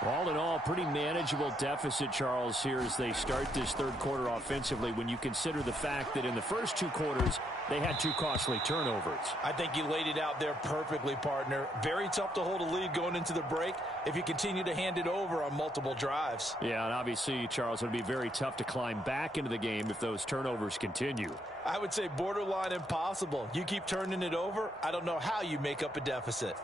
All in all, pretty manageable deficit, Charles, here as they start this 3rd quarter offensively when you consider the fact that in the first 2 quarters, they had 2 costly turnovers. I think you laid it out there perfectly, partner. Very tough to hold a lead going into the break if you continue to hand it over on multiple drives. Yeah, and obviously, Charles, it would be very tough to climb back into the game if those turnovers continue. I would say borderline impossible. You keep turning it over, I don't know how you make up a deficit.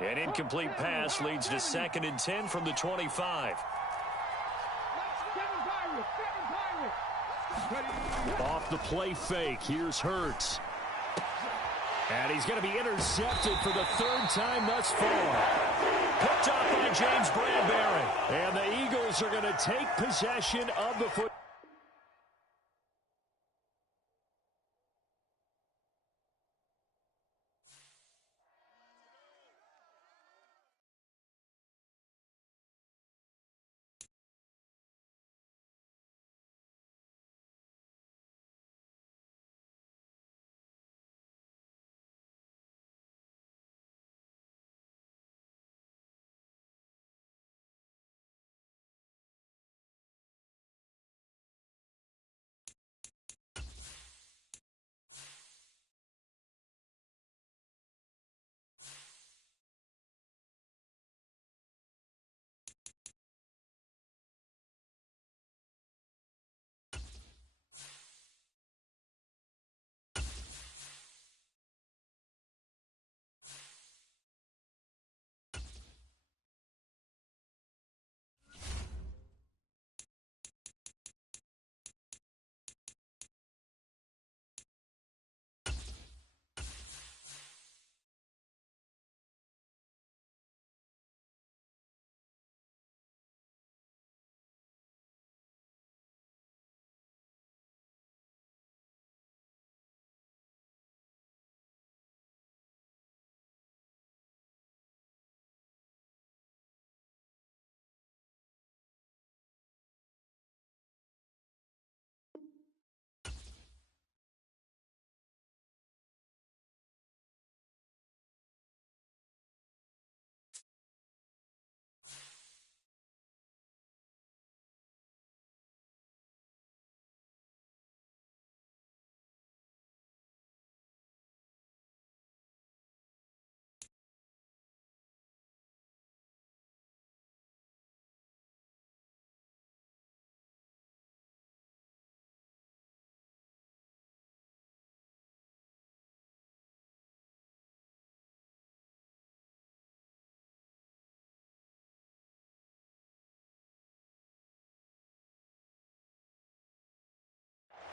An incomplete pass leads to 2nd and 10 from the 25. Off the play fake, here's Hurts. And he's going to be intercepted for the 3rd time thus far. Picked up by James Bradbury. And the Eagles are going to take possession of the football.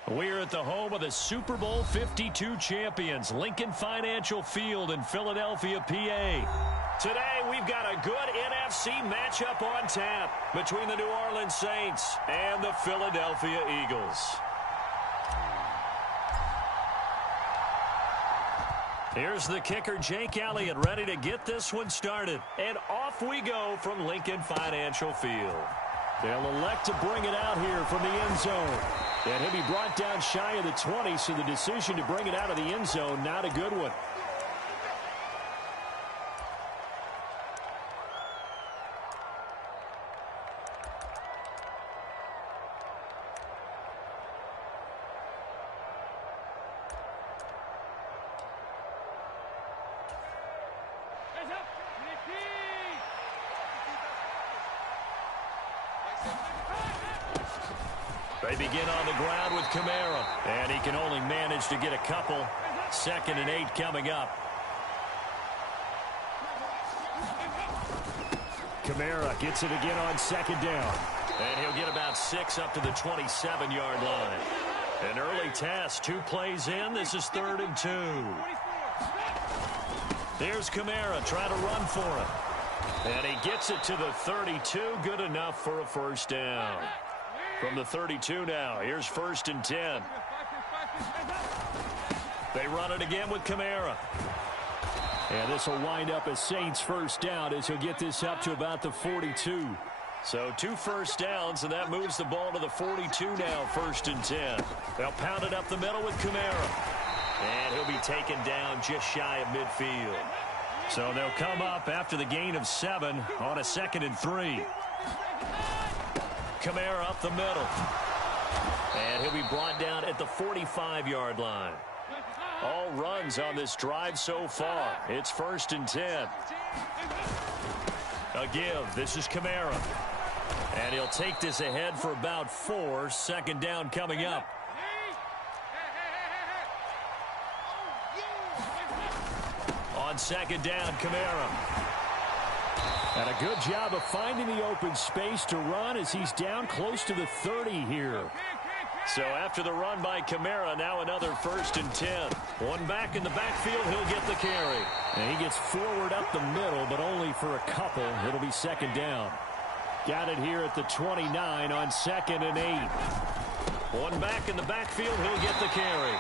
We're at the home of the Super Bowl 52 champions, Lincoln Financial Field in Philadelphia, PA. Today, we've got a good NFC matchup on tap between the New Orleans Saints and the Philadelphia Eagles. Here's the kicker, Jake Elliott, ready to get this one started. And off we go from Lincoln Financial Field. They'll elect to bring it out here from the end zone. And he'll be brought down shy of the 20, so the decision to bring it out of the end zone, not a good one. They begin on the ground with Kamara. And he can only manage to get a couple. 2nd and 8 coming up. Kamara gets it again on 2nd down. And he'll get about 6 up to the 27-yard line. An early test. 2 plays in. This is 3rd and 2. There's Kamara trying to run for him. And he gets it to the 32. Good enough for a first down. From the 32 now. Here's 1st and 10. They run it again with Kamara. And this will wind up a Saints first down as he'll get this up to about the 42. So 2 first downs, and that moves the ball to the 42 now, 1st and 10. They'll pound it up the middle with Kamara. And he'll be taken down just shy of midfield. So they'll come up after the gain of 7 on a 2nd and 3. Kamara up the middle. And he'll be brought down at the 45-yard line. All runs on this drive so far. It's 1st and 10. A give. This is Kamara. And he'll take this ahead for about 4. 2nd down coming up. On 2nd down, Kamara. And a good job of finding the open space to run as he's down close to the 30 here. So after the run by Kamara, now another 1st and 10. One back in the backfield, he'll get the carry. And he gets forward up the middle, but only for a couple. It'll be 2nd down. Got it here at the 29 on 2nd and 8. One back in the backfield, he'll get the carry.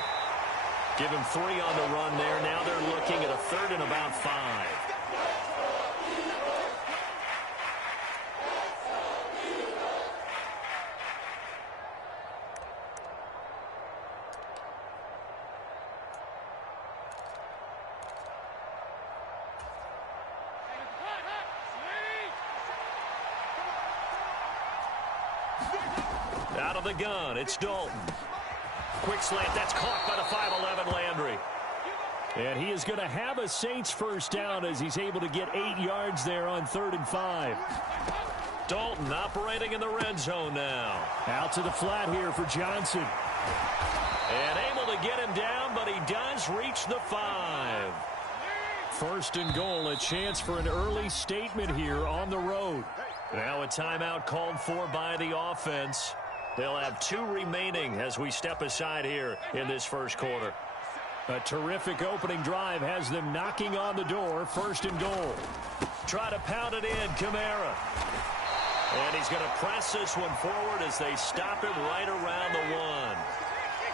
Give him 3 on the run there. Now they're looking at a 3rd and about 5. Out of the gun, it's Dalton. Quick slant, that's caught by the 5'11" Landry. And he is going to have a Saints first down as he's able to get 8 yards there on 3rd and 5. Dalton operating in the red zone now. Out to the flat here for Johnson. And able to get him down, but he does reach the 5. 1st and goal, a chance for an early statement here on the road. Now a timeout called for by the offense. They'll have 2 remaining as we step aside here in this first quarter. A terrific opening drive has them knocking on the door. 1st and goal. Try to pound it in, Kamara. And he's going to press this one forward as they stop him right around the 1.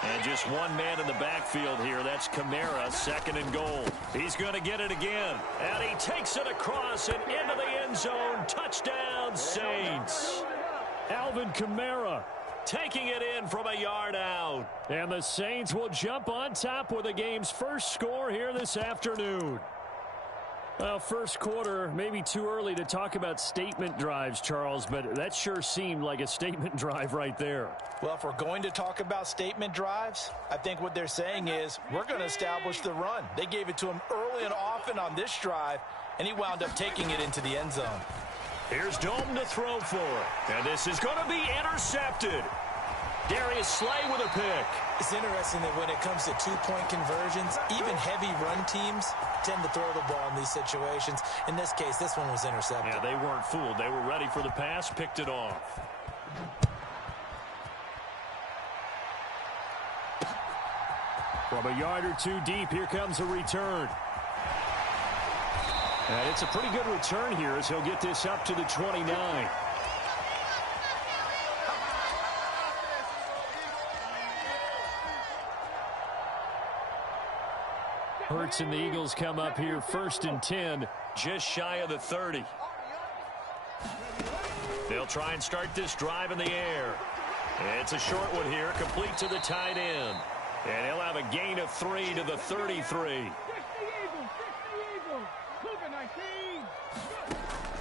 And just one man in the backfield here. That's Kamara, 2nd and goal. He's going to get it again. And he takes it across and into the end zone. Touchdown, Saints. Alvin Kamara taking it in from a yard out. And the Saints will jump on top with the game's first score here this afternoon. Well, first quarter, maybe too early to talk about statement drives, Charles, but that sure seemed like a statement drive right there. Well, if we're going to talk about statement drives, I think what they're saying is we're going to establish the run. They gave it to him early and often on this drive, and he wound up taking it into the end zone. Here's Dalton to throw for. And this is going to be intercepted. Darius Slay with a pick. It's interesting that when it comes to two-point conversions, even heavy run teams tend to throw the ball in these situations. In this case, this one was intercepted. Yeah, they weren't fooled. They were ready for the pass, picked it off. From a yard or 2 deep, here comes a return. And it's a pretty good return here as he'll get this up to the 29. Hurts and the Eagles come up here 1st and 10. Just shy of the 30. They'll try and start this drive in the air. It's a short one here, complete to the tight end. And he'll have a gain of 3 to the 33.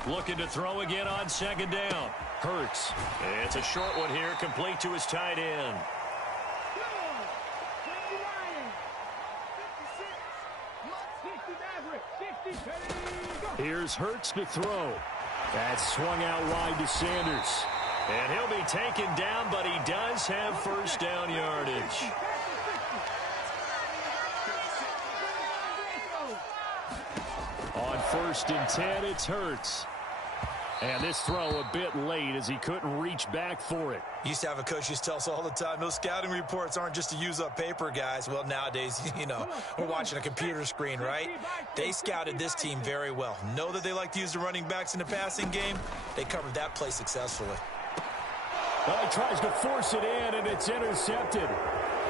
Looking to throw again on 2nd down. Hurts. It's a short one here, complete to his tight end. Here's Hurts to throw. That's swung out wide to Sanders. And he'll be taken down, but he does have first down yardage. On 1st and 10, it's Hurts. And this throw a bit late as he couldn't reach back for it. Used to have a coach used to tell us all the time, those scouting reports aren't just to use up paper, guys. Well, nowadays, we're watching a computer screen, right? They scouted this team very well. Know that they like to use the running backs in the passing game. They covered that play successfully. Well, he tries to force it in, and it's intercepted.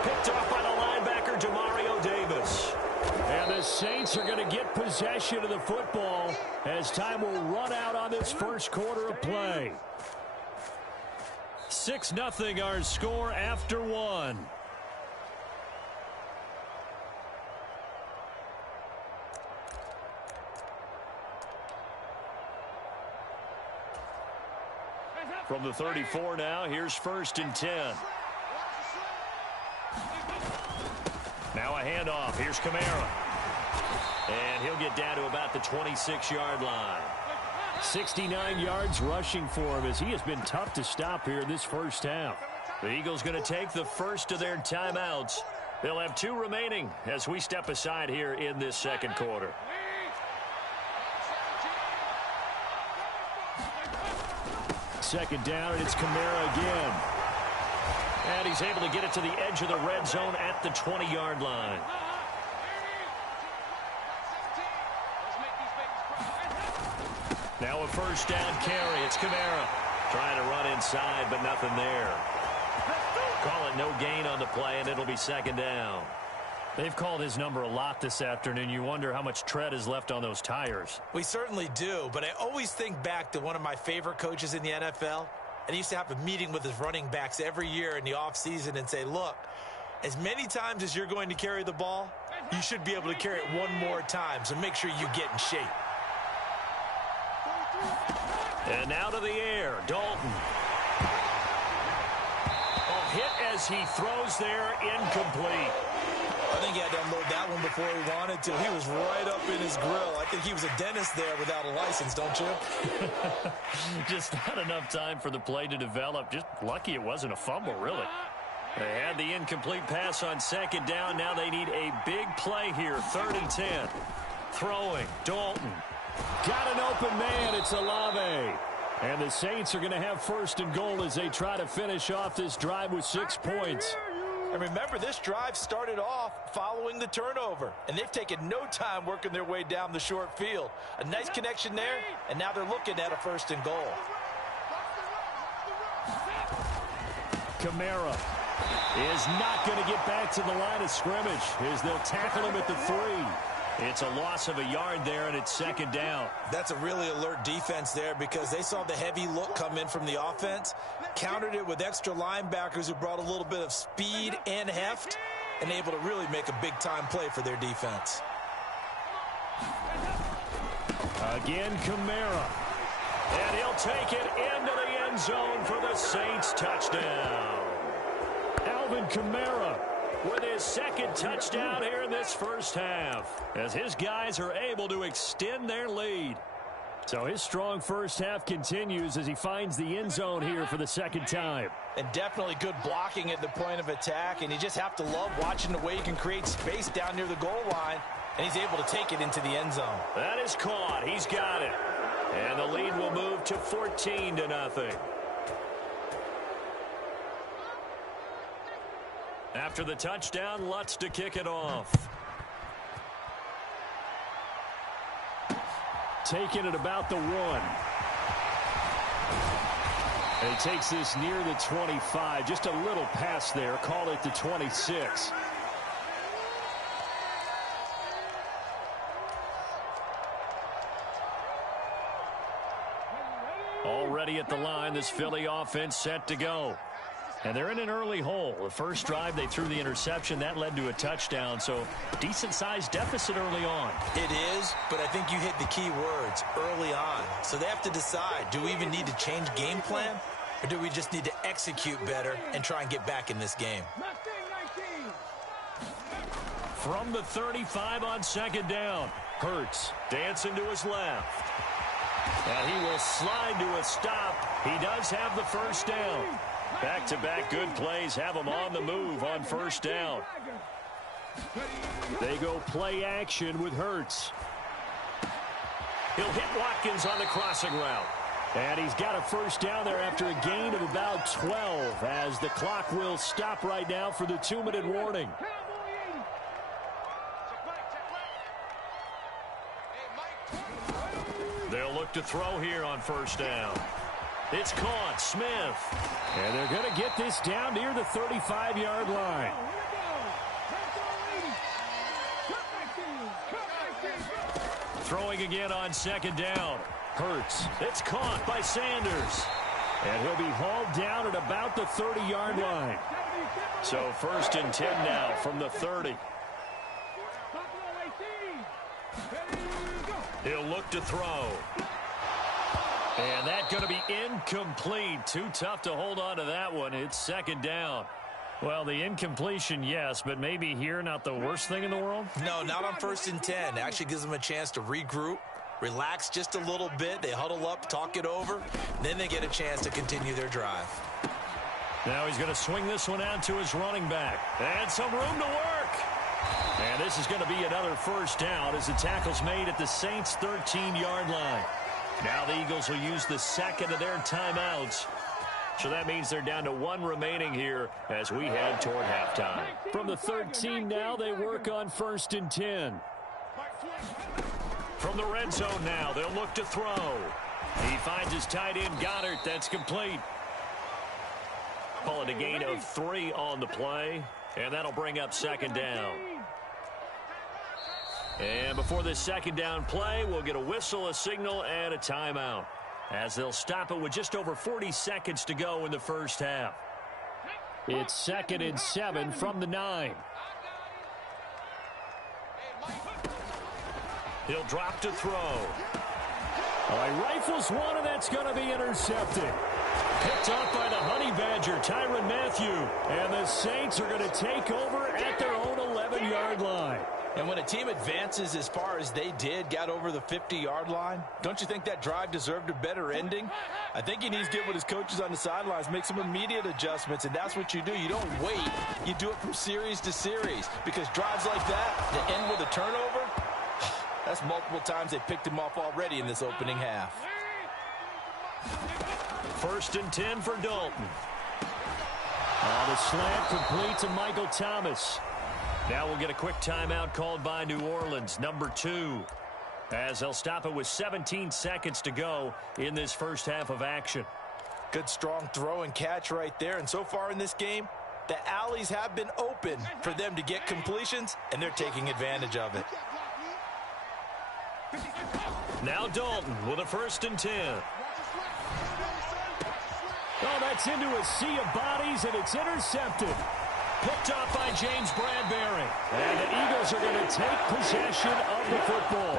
Picked off by the linebacker, Demario Davis. And the Saints are going to get possession of the football as time will run out on this first quarter of play. 6-0 our score after one. From the 34 now, here's 1st and 10. Now a handoff. Here's Kamara. And he'll get down to about the 26-yard line. 69 yards rushing for him as he has been tough to stop here in this first half. The Eagles going to take the first of their timeouts. They'll have 2 remaining as we step aside here in this second quarter. Second down, and it's Kamara again. And he's able to get it to the edge of the red zone at the 20-yard line. Now a first down carry. It's Kamara trying to run inside, but nothing there. Call it no gain on the play, and it'll be second down. They've called his number a lot this afternoon. You wonder how much tread is left on those tires. We certainly do, but I always think back to one of my favorite coaches in the NFL. And he used to have a meeting with his running backs every year in the offseason and say, look, as many times as you're going to carry the ball, you should be able to carry it one more time, so make sure you get in shape. And now to the air, Dalton. Oh, hit as he throws there, incomplete. I think he had to unload that one before he wanted to. He was right up in his grill. I think he was a dentist there without a license, don't you? Just not enough time for the play to develop. Just lucky it wasn't a fumble, really. They had the incomplete pass on second down. Now they need a big play here, 3rd and 10. Throwing, Dalton. Got an open man, it's Olave. And the Saints are going to have 1st and goal as they try to finish off this drive with 6 points. And remember, this drive started off following the turnover, and they've taken no time working their way down the short field. A nice connection there, and now they're looking at a 1st and goal. Kamara is not going to get back to the line of scrimmage as they'll tackle him at the 3. It's a loss of a yard there, and it's second down. That's a really alert defense there because they saw the heavy look come in from the offense, countered it with extra linebackers who brought a little bit of speed and heft, and able to really make a big-time play for their defense. Again, Kamara. And he'll take it into the end zone for the Saints touchdown. Alvin Kamara with his 2nd touchdown here in this first half, as his guys are able to extend their lead. So his strong first half continues as he finds the end zone here for the 2nd time. And definitely good blocking at the point of attack, and you just have to love watching the way he can create space down near the goal line, and he's able to take it into the end zone. That is caught. He's got it. And the lead will move to 14-0. After the touchdown, Lutz to kick it off. Taking it about the 1. And he takes this near the 25. Just a little pass there. Call it the 26. Already at the line, this Philly offense set to go. And they're in an early hole. The first drive, they threw the interception. That led to a touchdown, so decent-sized deficit early on. It is, but I think you hit the key words, early on. So they have to decide, do we even need to change game plan, or do we just need to execute better and try and get back in this game? From the 35 on second down, Hurts dancing to his left. And he will slide to a stop. He does have the first down. Back-to-back good plays have him on the move on first down. They go play action with Hurts. He'll hit Watkins on the crossing route. And he's got a first down there after a gain of about 12 as the clock will stop right now for the 2-minute warning. They'll look to throw here on first down. It's caught. Smith. And they're going to get this down near the 35-yard line. Throwing again on second down. Hurts. It's caught by Sanders. And he'll be hauled down at about the 30-yard line. So first and 10 now from the 30. He'll look to throw. And that's going to be incomplete. Too tough to hold on to that one. It's second down. Well, the incompletion, yes, but maybe here not the worst thing in the world? No, not on first and 10. It actually gives them a chance to regroup, relax just a little bit. They huddle up, talk it over. Then they get a chance to continue their drive. Now he's going to swing this one out to his running back. And some room to work. And this is going to be another first down as the tackle's made at the Saints' 13-yard line. Now the Eagles will use the second of their timeouts. So that means they're down to one remaining here as we head toward halftime. From the 13 now, they work on first and 10. From the red zone now, they'll look to throw. He finds his tight end, Goddard. That's complete. Call it a gain of 3 on the play, and that'll bring up second down. And before this second down play, we'll get a whistle, a signal, and a timeout, as they'll stop it with just over 40 seconds to go in the first half. It's second and 7 from the 9. He'll drop to throw. He rifles one, and that's going to be intercepted. Picked up by the Honey Badger, Tyrann Mathieu. And the Saints are going to take over at their own 11-yard line. And when a team advances as far as they did, got over the 50-yard line, don't you think that drive deserved a better ending? I think he needs to get with his coaches on the sidelines, make some immediate adjustments, and that's what you do. You don't wait. You do it from series to series, because drives like that that end with a turnover, that's multiple times they picked him off already in this opening half. First and 10 for Dalton. The slant complete to Michael Thomas. Now we'll get a quick timeout called by New Orleans, number 2, as they'll stop it with 17 seconds to go in this first half of action. Good strong throw and catch right there. And so far in this game, the alleys have been open for them to get completions, and they're taking advantage of it. Now Dalton with a first and 10. Oh, that's into a sea of bodies, and it's intercepted. Picked up by James Bradbury. And the Eagles are going to take possession of the football.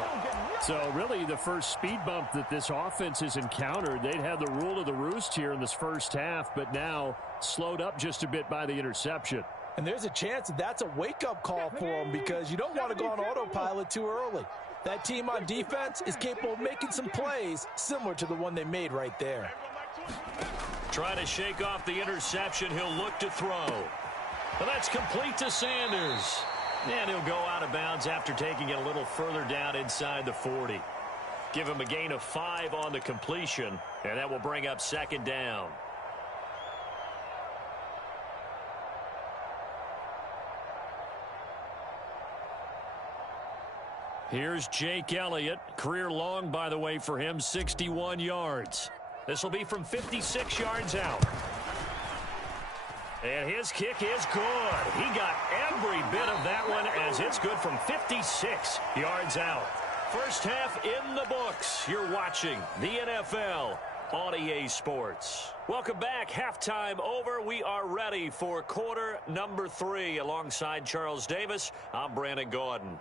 So really the first speed bump that this offense has encountered, they'd have the rule of the roost here in this first half, but now slowed up just a bit by the interception. And there's a chance that that's a wake-up call for them, because you don't want to go on autopilot too early. That team on defense is capable of making some plays similar to the one they made right there. Trying to shake off the interception. He'll look to throw. Well, that's complete to Sanders. And he'll go out of bounds after taking it a little further down inside the 40. Give him a gain of 5 on the completion, and that will bring up second down. Here's Jake Elliott. Career long, by the way, for him, 61 yards. This will be from 56 yards out. And his kick is good. He got every bit of that one as it's good from 56 yards out. First half in the books. You're watching the NFL on EA Sports. Welcome back. Halftime over. We are ready for quarter number 3. Alongside Charles Davis, I'm Brandon Gaudin.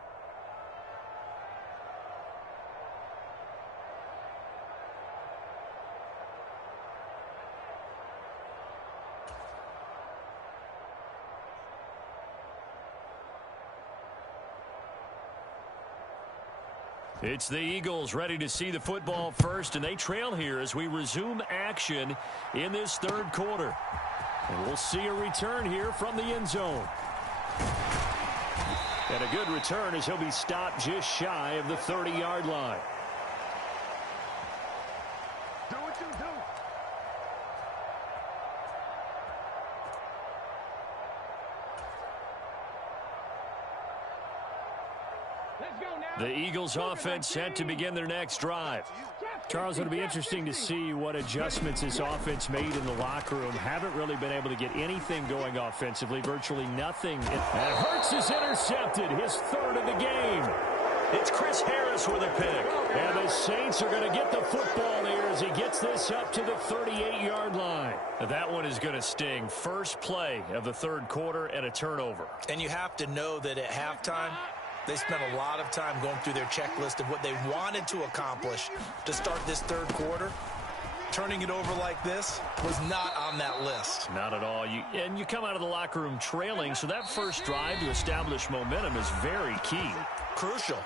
It's the Eagles ready to see the football first, and they trail here as we resume action in this third quarter. And we'll see a return here from the end zone. And a good return as he'll be stopped just shy of the 30-yard line. Do what you do. The Eagles offense set to begin their next drive. Charles, it'll be interesting to see what adjustments this offense made in the locker room. Haven't really been able to get anything going offensively, virtually nothing. And Hurts is intercepted, his third of the game. It's Chris Harris with a pick. And the Saints are going to get the football here as he gets this up to the 38-yard line. That one is going to sting. First play of the third quarter and a turnover. And you have to know that at halftime, they spent a lot of time going through their checklist of what they wanted to accomplish to start this third quarter. Turning it over like this was not on that list. Not at all. You come out of the locker room trailing, so that first drive to establish momentum is very key. Crucial.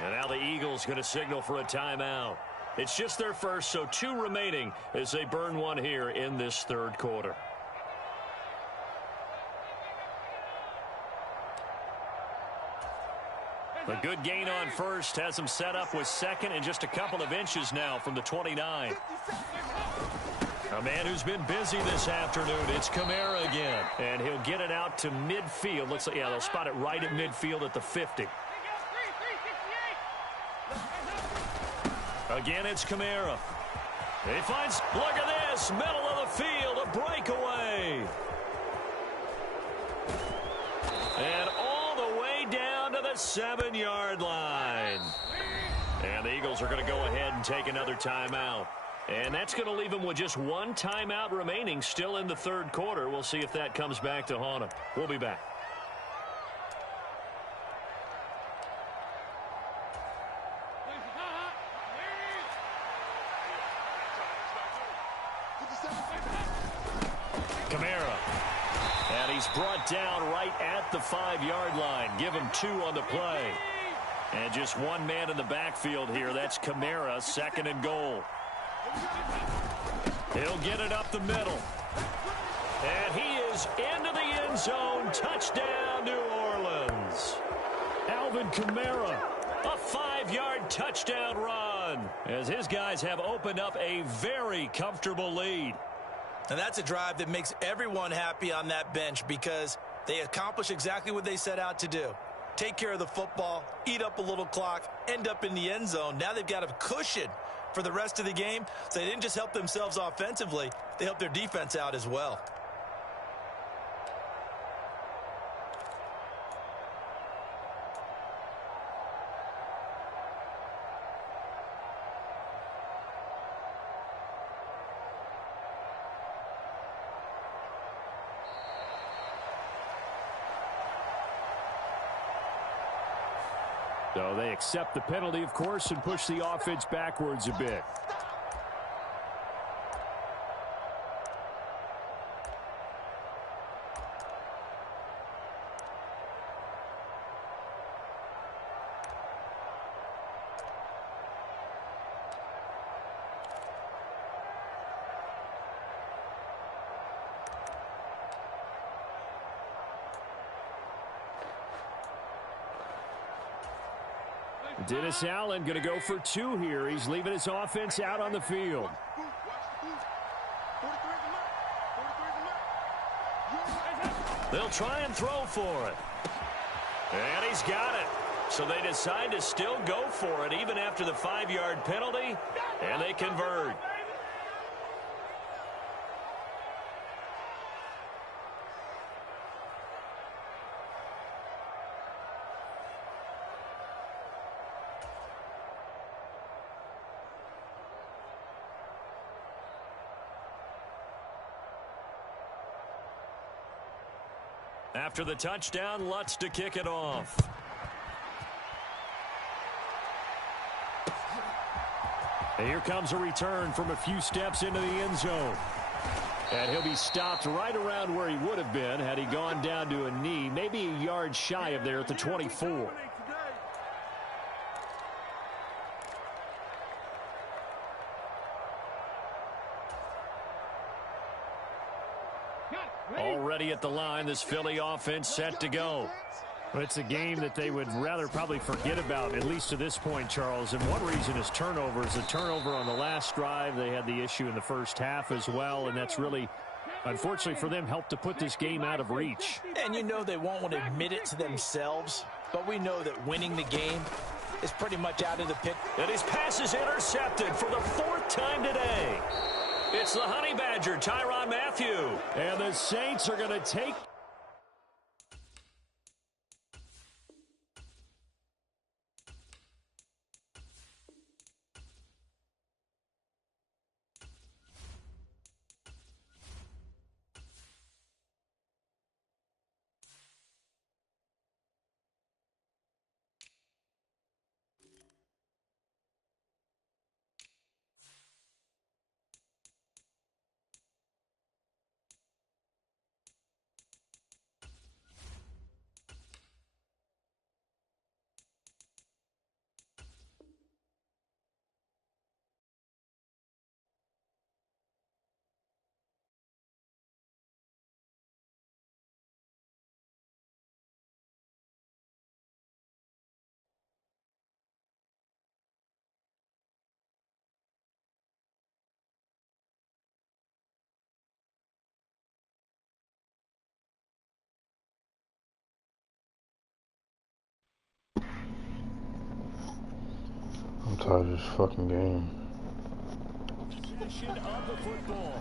And now the Eagles going to signal for a timeout. It's just their first, so 2 remaining as they burn one here in this third quarter. A good gain on first has them set up with second and just a couple of inches now from the 29. A man who's been busy this afternoon. It's Kamara again. And he'll get it out to midfield. Looks like, yeah, they'll spot it right at midfield at the 50. Again, it's Kamara. He finds, look at this, middle of the field, a breakaway. And all the way down to the 7-yard line. And the Eagles are going to go ahead and take another timeout. And that's going to leave them with just 1 timeout remaining still in the third quarter. We'll see if that comes back to haunt them. We'll be back. Kamara. And he's brought down right at the 5-yard line. Give him 2 on the play. And just 1 man in the backfield here. That's Kamara, 2nd and goal. He'll get it up the middle. And he is into the end zone. Touchdown, New Orleans. Alvin Kamara. A 5-yard touchdown run as his guys have opened up a very comfortable lead. And that's a drive that makes everyone happy on that bench because they accomplish exactly what they set out to do. Take care of the football, eat up a little clock, end up in the end zone. Now they've got a cushion for the rest of the game. So they didn't just help themselves offensively, they helped their defense out as well. So they accept the penalty, of course, and push the offense backwards a bit. Dennis Allen going to go for 2 here. He's leaving his offense out on the field. They'll try and throw for it. And he's got it. So they decide to still go for it even after the 5-yard penalty, and they convert. After the touchdown, Lutz to kick it off. And here comes a return from a few steps into the end zone. And he'll be stopped right around where he would have been had he gone down to a knee, maybe a yard shy of there at the 24. Already at the line, this Philly offense set to go. It's a game that they would rather probably forget about, at least to this point, Charles. And one reason is turnovers. A turnover on the last drive. They had the issue in the first half as well, and that's really, unfortunately for them, helped to put this game out of reach. And you know they won't want to admit it to themselves, but we know that winning the game is pretty much out of the picture. And his pass is intercepted for the 4th time today. It's the Honey Badger, Tyrann Mathieu. And the Saints are going to take... I'm tired of this fucking game. Possession of the football.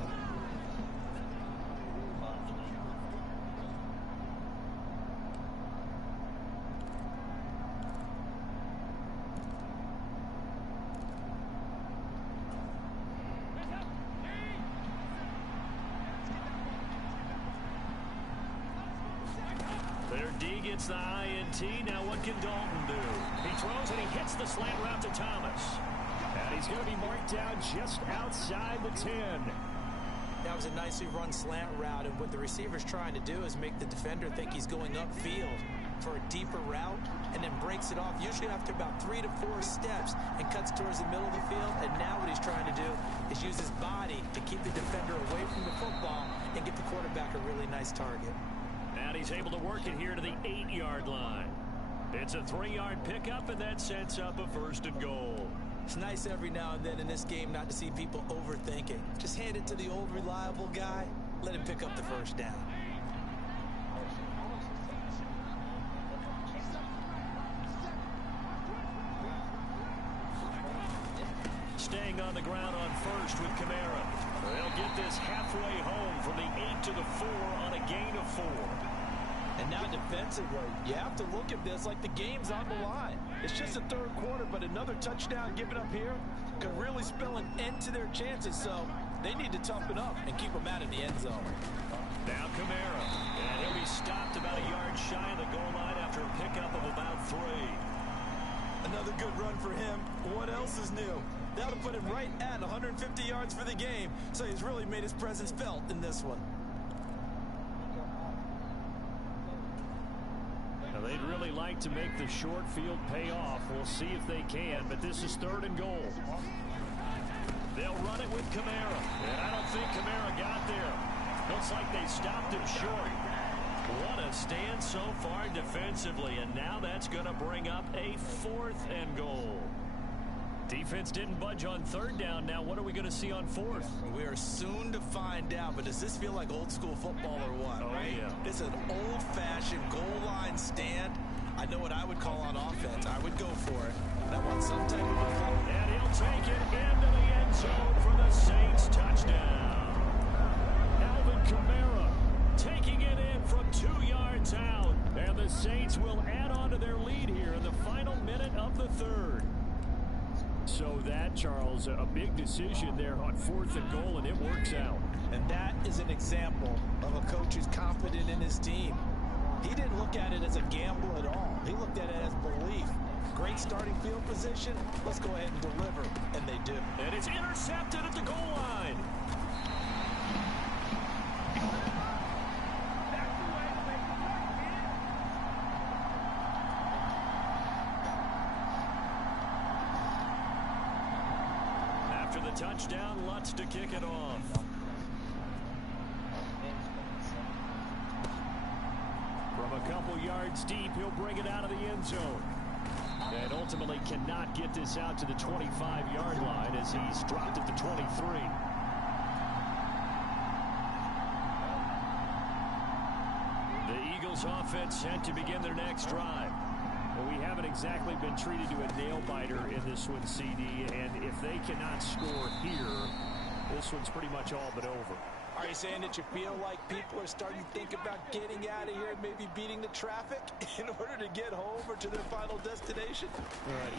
Their D gets the INT. Now what can Dalton do? He throws and he hits the slant route to Thomas. And he's going to be marked down just outside the 10. That was a nicely run slant route, and what the receiver's trying to do is make the defender think he's going upfield for a deeper route and then breaks it off, usually after about 3 to 4 steps, and cuts towards the middle of the field. And now what he's trying to do is use his body to keep the defender away from the football and get the quarterback a really nice target. And he's able to work it here to the 8-yard line. It's a 3-yard pickup, and that sets up a 1st and goal. It's nice every now and then in this game not to see people overthinking. Just hand it to the old reliable guy. Let him pick up the 1st down. Staying on the ground on 1st with Kamara. They'll get this halfway home from the 8 to the 4 on a gain of 4. And now defensively, you have to look at this like the game's on the line. It's just the 3rd quarter, but another touchdown given up here could really spell an end to their chances. So they need to toughen up and keep them out of the end zone. Now Kamara. And he'll be stopped about a yard shy of the goal line after a pickup of about 3. Another good run for him. What else is new? That'll put him right at 150 yards for the game. So he's really made his presence felt in this one. Now they'd really like to make the short field pay off. We'll see if they can, but this is 3rd and goal. They'll run it with Kamara. And I don't think Kamara got there. Looks like they stopped him short. What a stand so far defensively, and now that's going to bring up a 4th and goal. Defense didn't budge on 3rd down. Now what are we going to see on 4th? We are soon to find out, but does this feel like old school football or what, right? Yeah. It's an old-fashioned goal line stand. I know what I would call on offense. I would go for it. And I want some type of a play. And he'll take it into the end zone for the Saints touchdown. Alvin Kamara taking it in from 2 yards out. And the Saints will add on to their lead here in the final minute of the 3rd. So that, Charles, a big decision there on 4th and goal, and it works out. And that is an example of a coach who's confident in his team. He didn't look at it as a gamble at all. He looked at it as belief. Great starting field position. Let's go ahead and deliver. And they do. And it's intercepted at the goal line. After the touchdown, Lutz to kick it off. couple yards deep. He'll bring it out of the end zone. And ultimately cannot get this out to the 25-yard line as he's dropped at the 23. The Eagles offense set to begin their next drive. Well, we haven't exactly been treated to a nail-biter in this one, CD, and if they cannot score here, this one's pretty much all but over. Are you saying that you feel like people are starting to think about getting out of here and maybe beating the traffic in order to get home or to their final destination?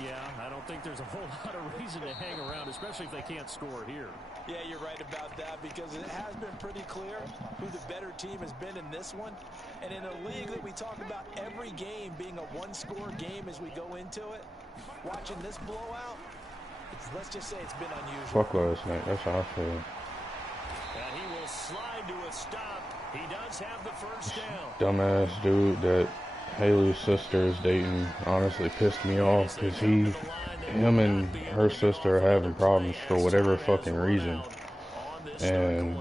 Yeah, I don't think there's a whole lot of reason to hang around, especially if they can't score here. Yeah, you're right about that because it has been pretty clear who the better team has been in this one. And in a league that we talk about every game being a one-score game as we go into it, watching this blowout, let's just say it's been unusual. Fuck last night. That's how I feel. And he will slide to a stop. He does have the first down. Dumbass dude that Haley's sister is dating honestly pissed me off because him and her sister are having problems for whatever fucking reason. And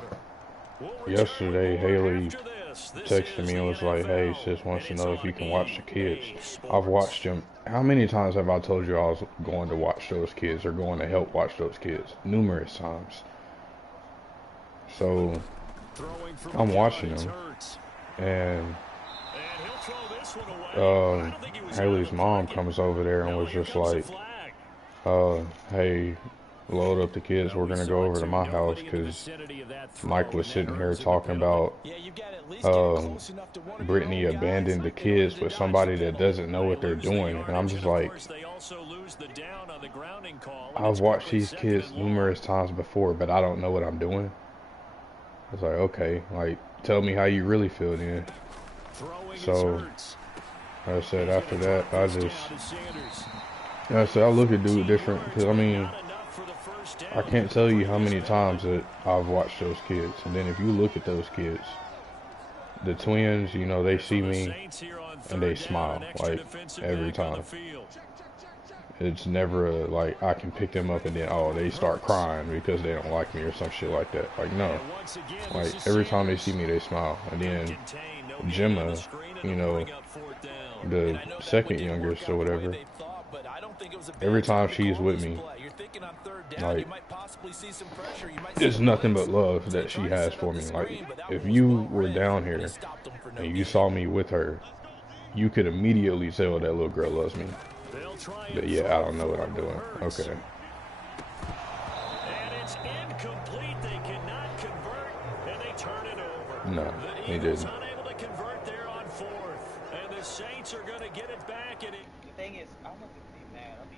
yesterday Haley texted me and was like, hey, sis wants to know if you can watch the kids. I've watched them. How many times have I told you I was going to watch those kids or going to help watch those kids? Numerous times. So I'm watching them, and Haley's mom comes over there and was just like, hey, load up the kids, we're gonna go over to my house, because Mike was sitting here talking about Brittany abandoned the kids with somebody that doesn't know what they're doing. And I'm just like, I've watched these kids numerous times before, but I don't know what I'm doing. I was like, okay, like, tell me how you really feel then. So I said after that, I look at dude different, because I mean, I can't tell you how many times that I've watched those kids. And then if you look at those kids, the twins, you know, they see me and they smile, like, every time. It's never like I can pick them up and then, oh, they start crying because they don't like me or some shit like that. Like, no. Like, every time they see me, they smile. And then Gemma, you know, the second youngest or whatever, every time she's with me, like, it's nothing but love that she has for me. Like, if you were down here and you saw me with her, you could immediately tell that little girl loves me. But yeah, I don't know what I'm doing. Okay. And it's incomplete. They cannot convert, and they turn it over. No, he didn't. Unable to convert there on fourth, and the Saints are going to get it back. And the thing is, I don't know if he'd be mad. I'll be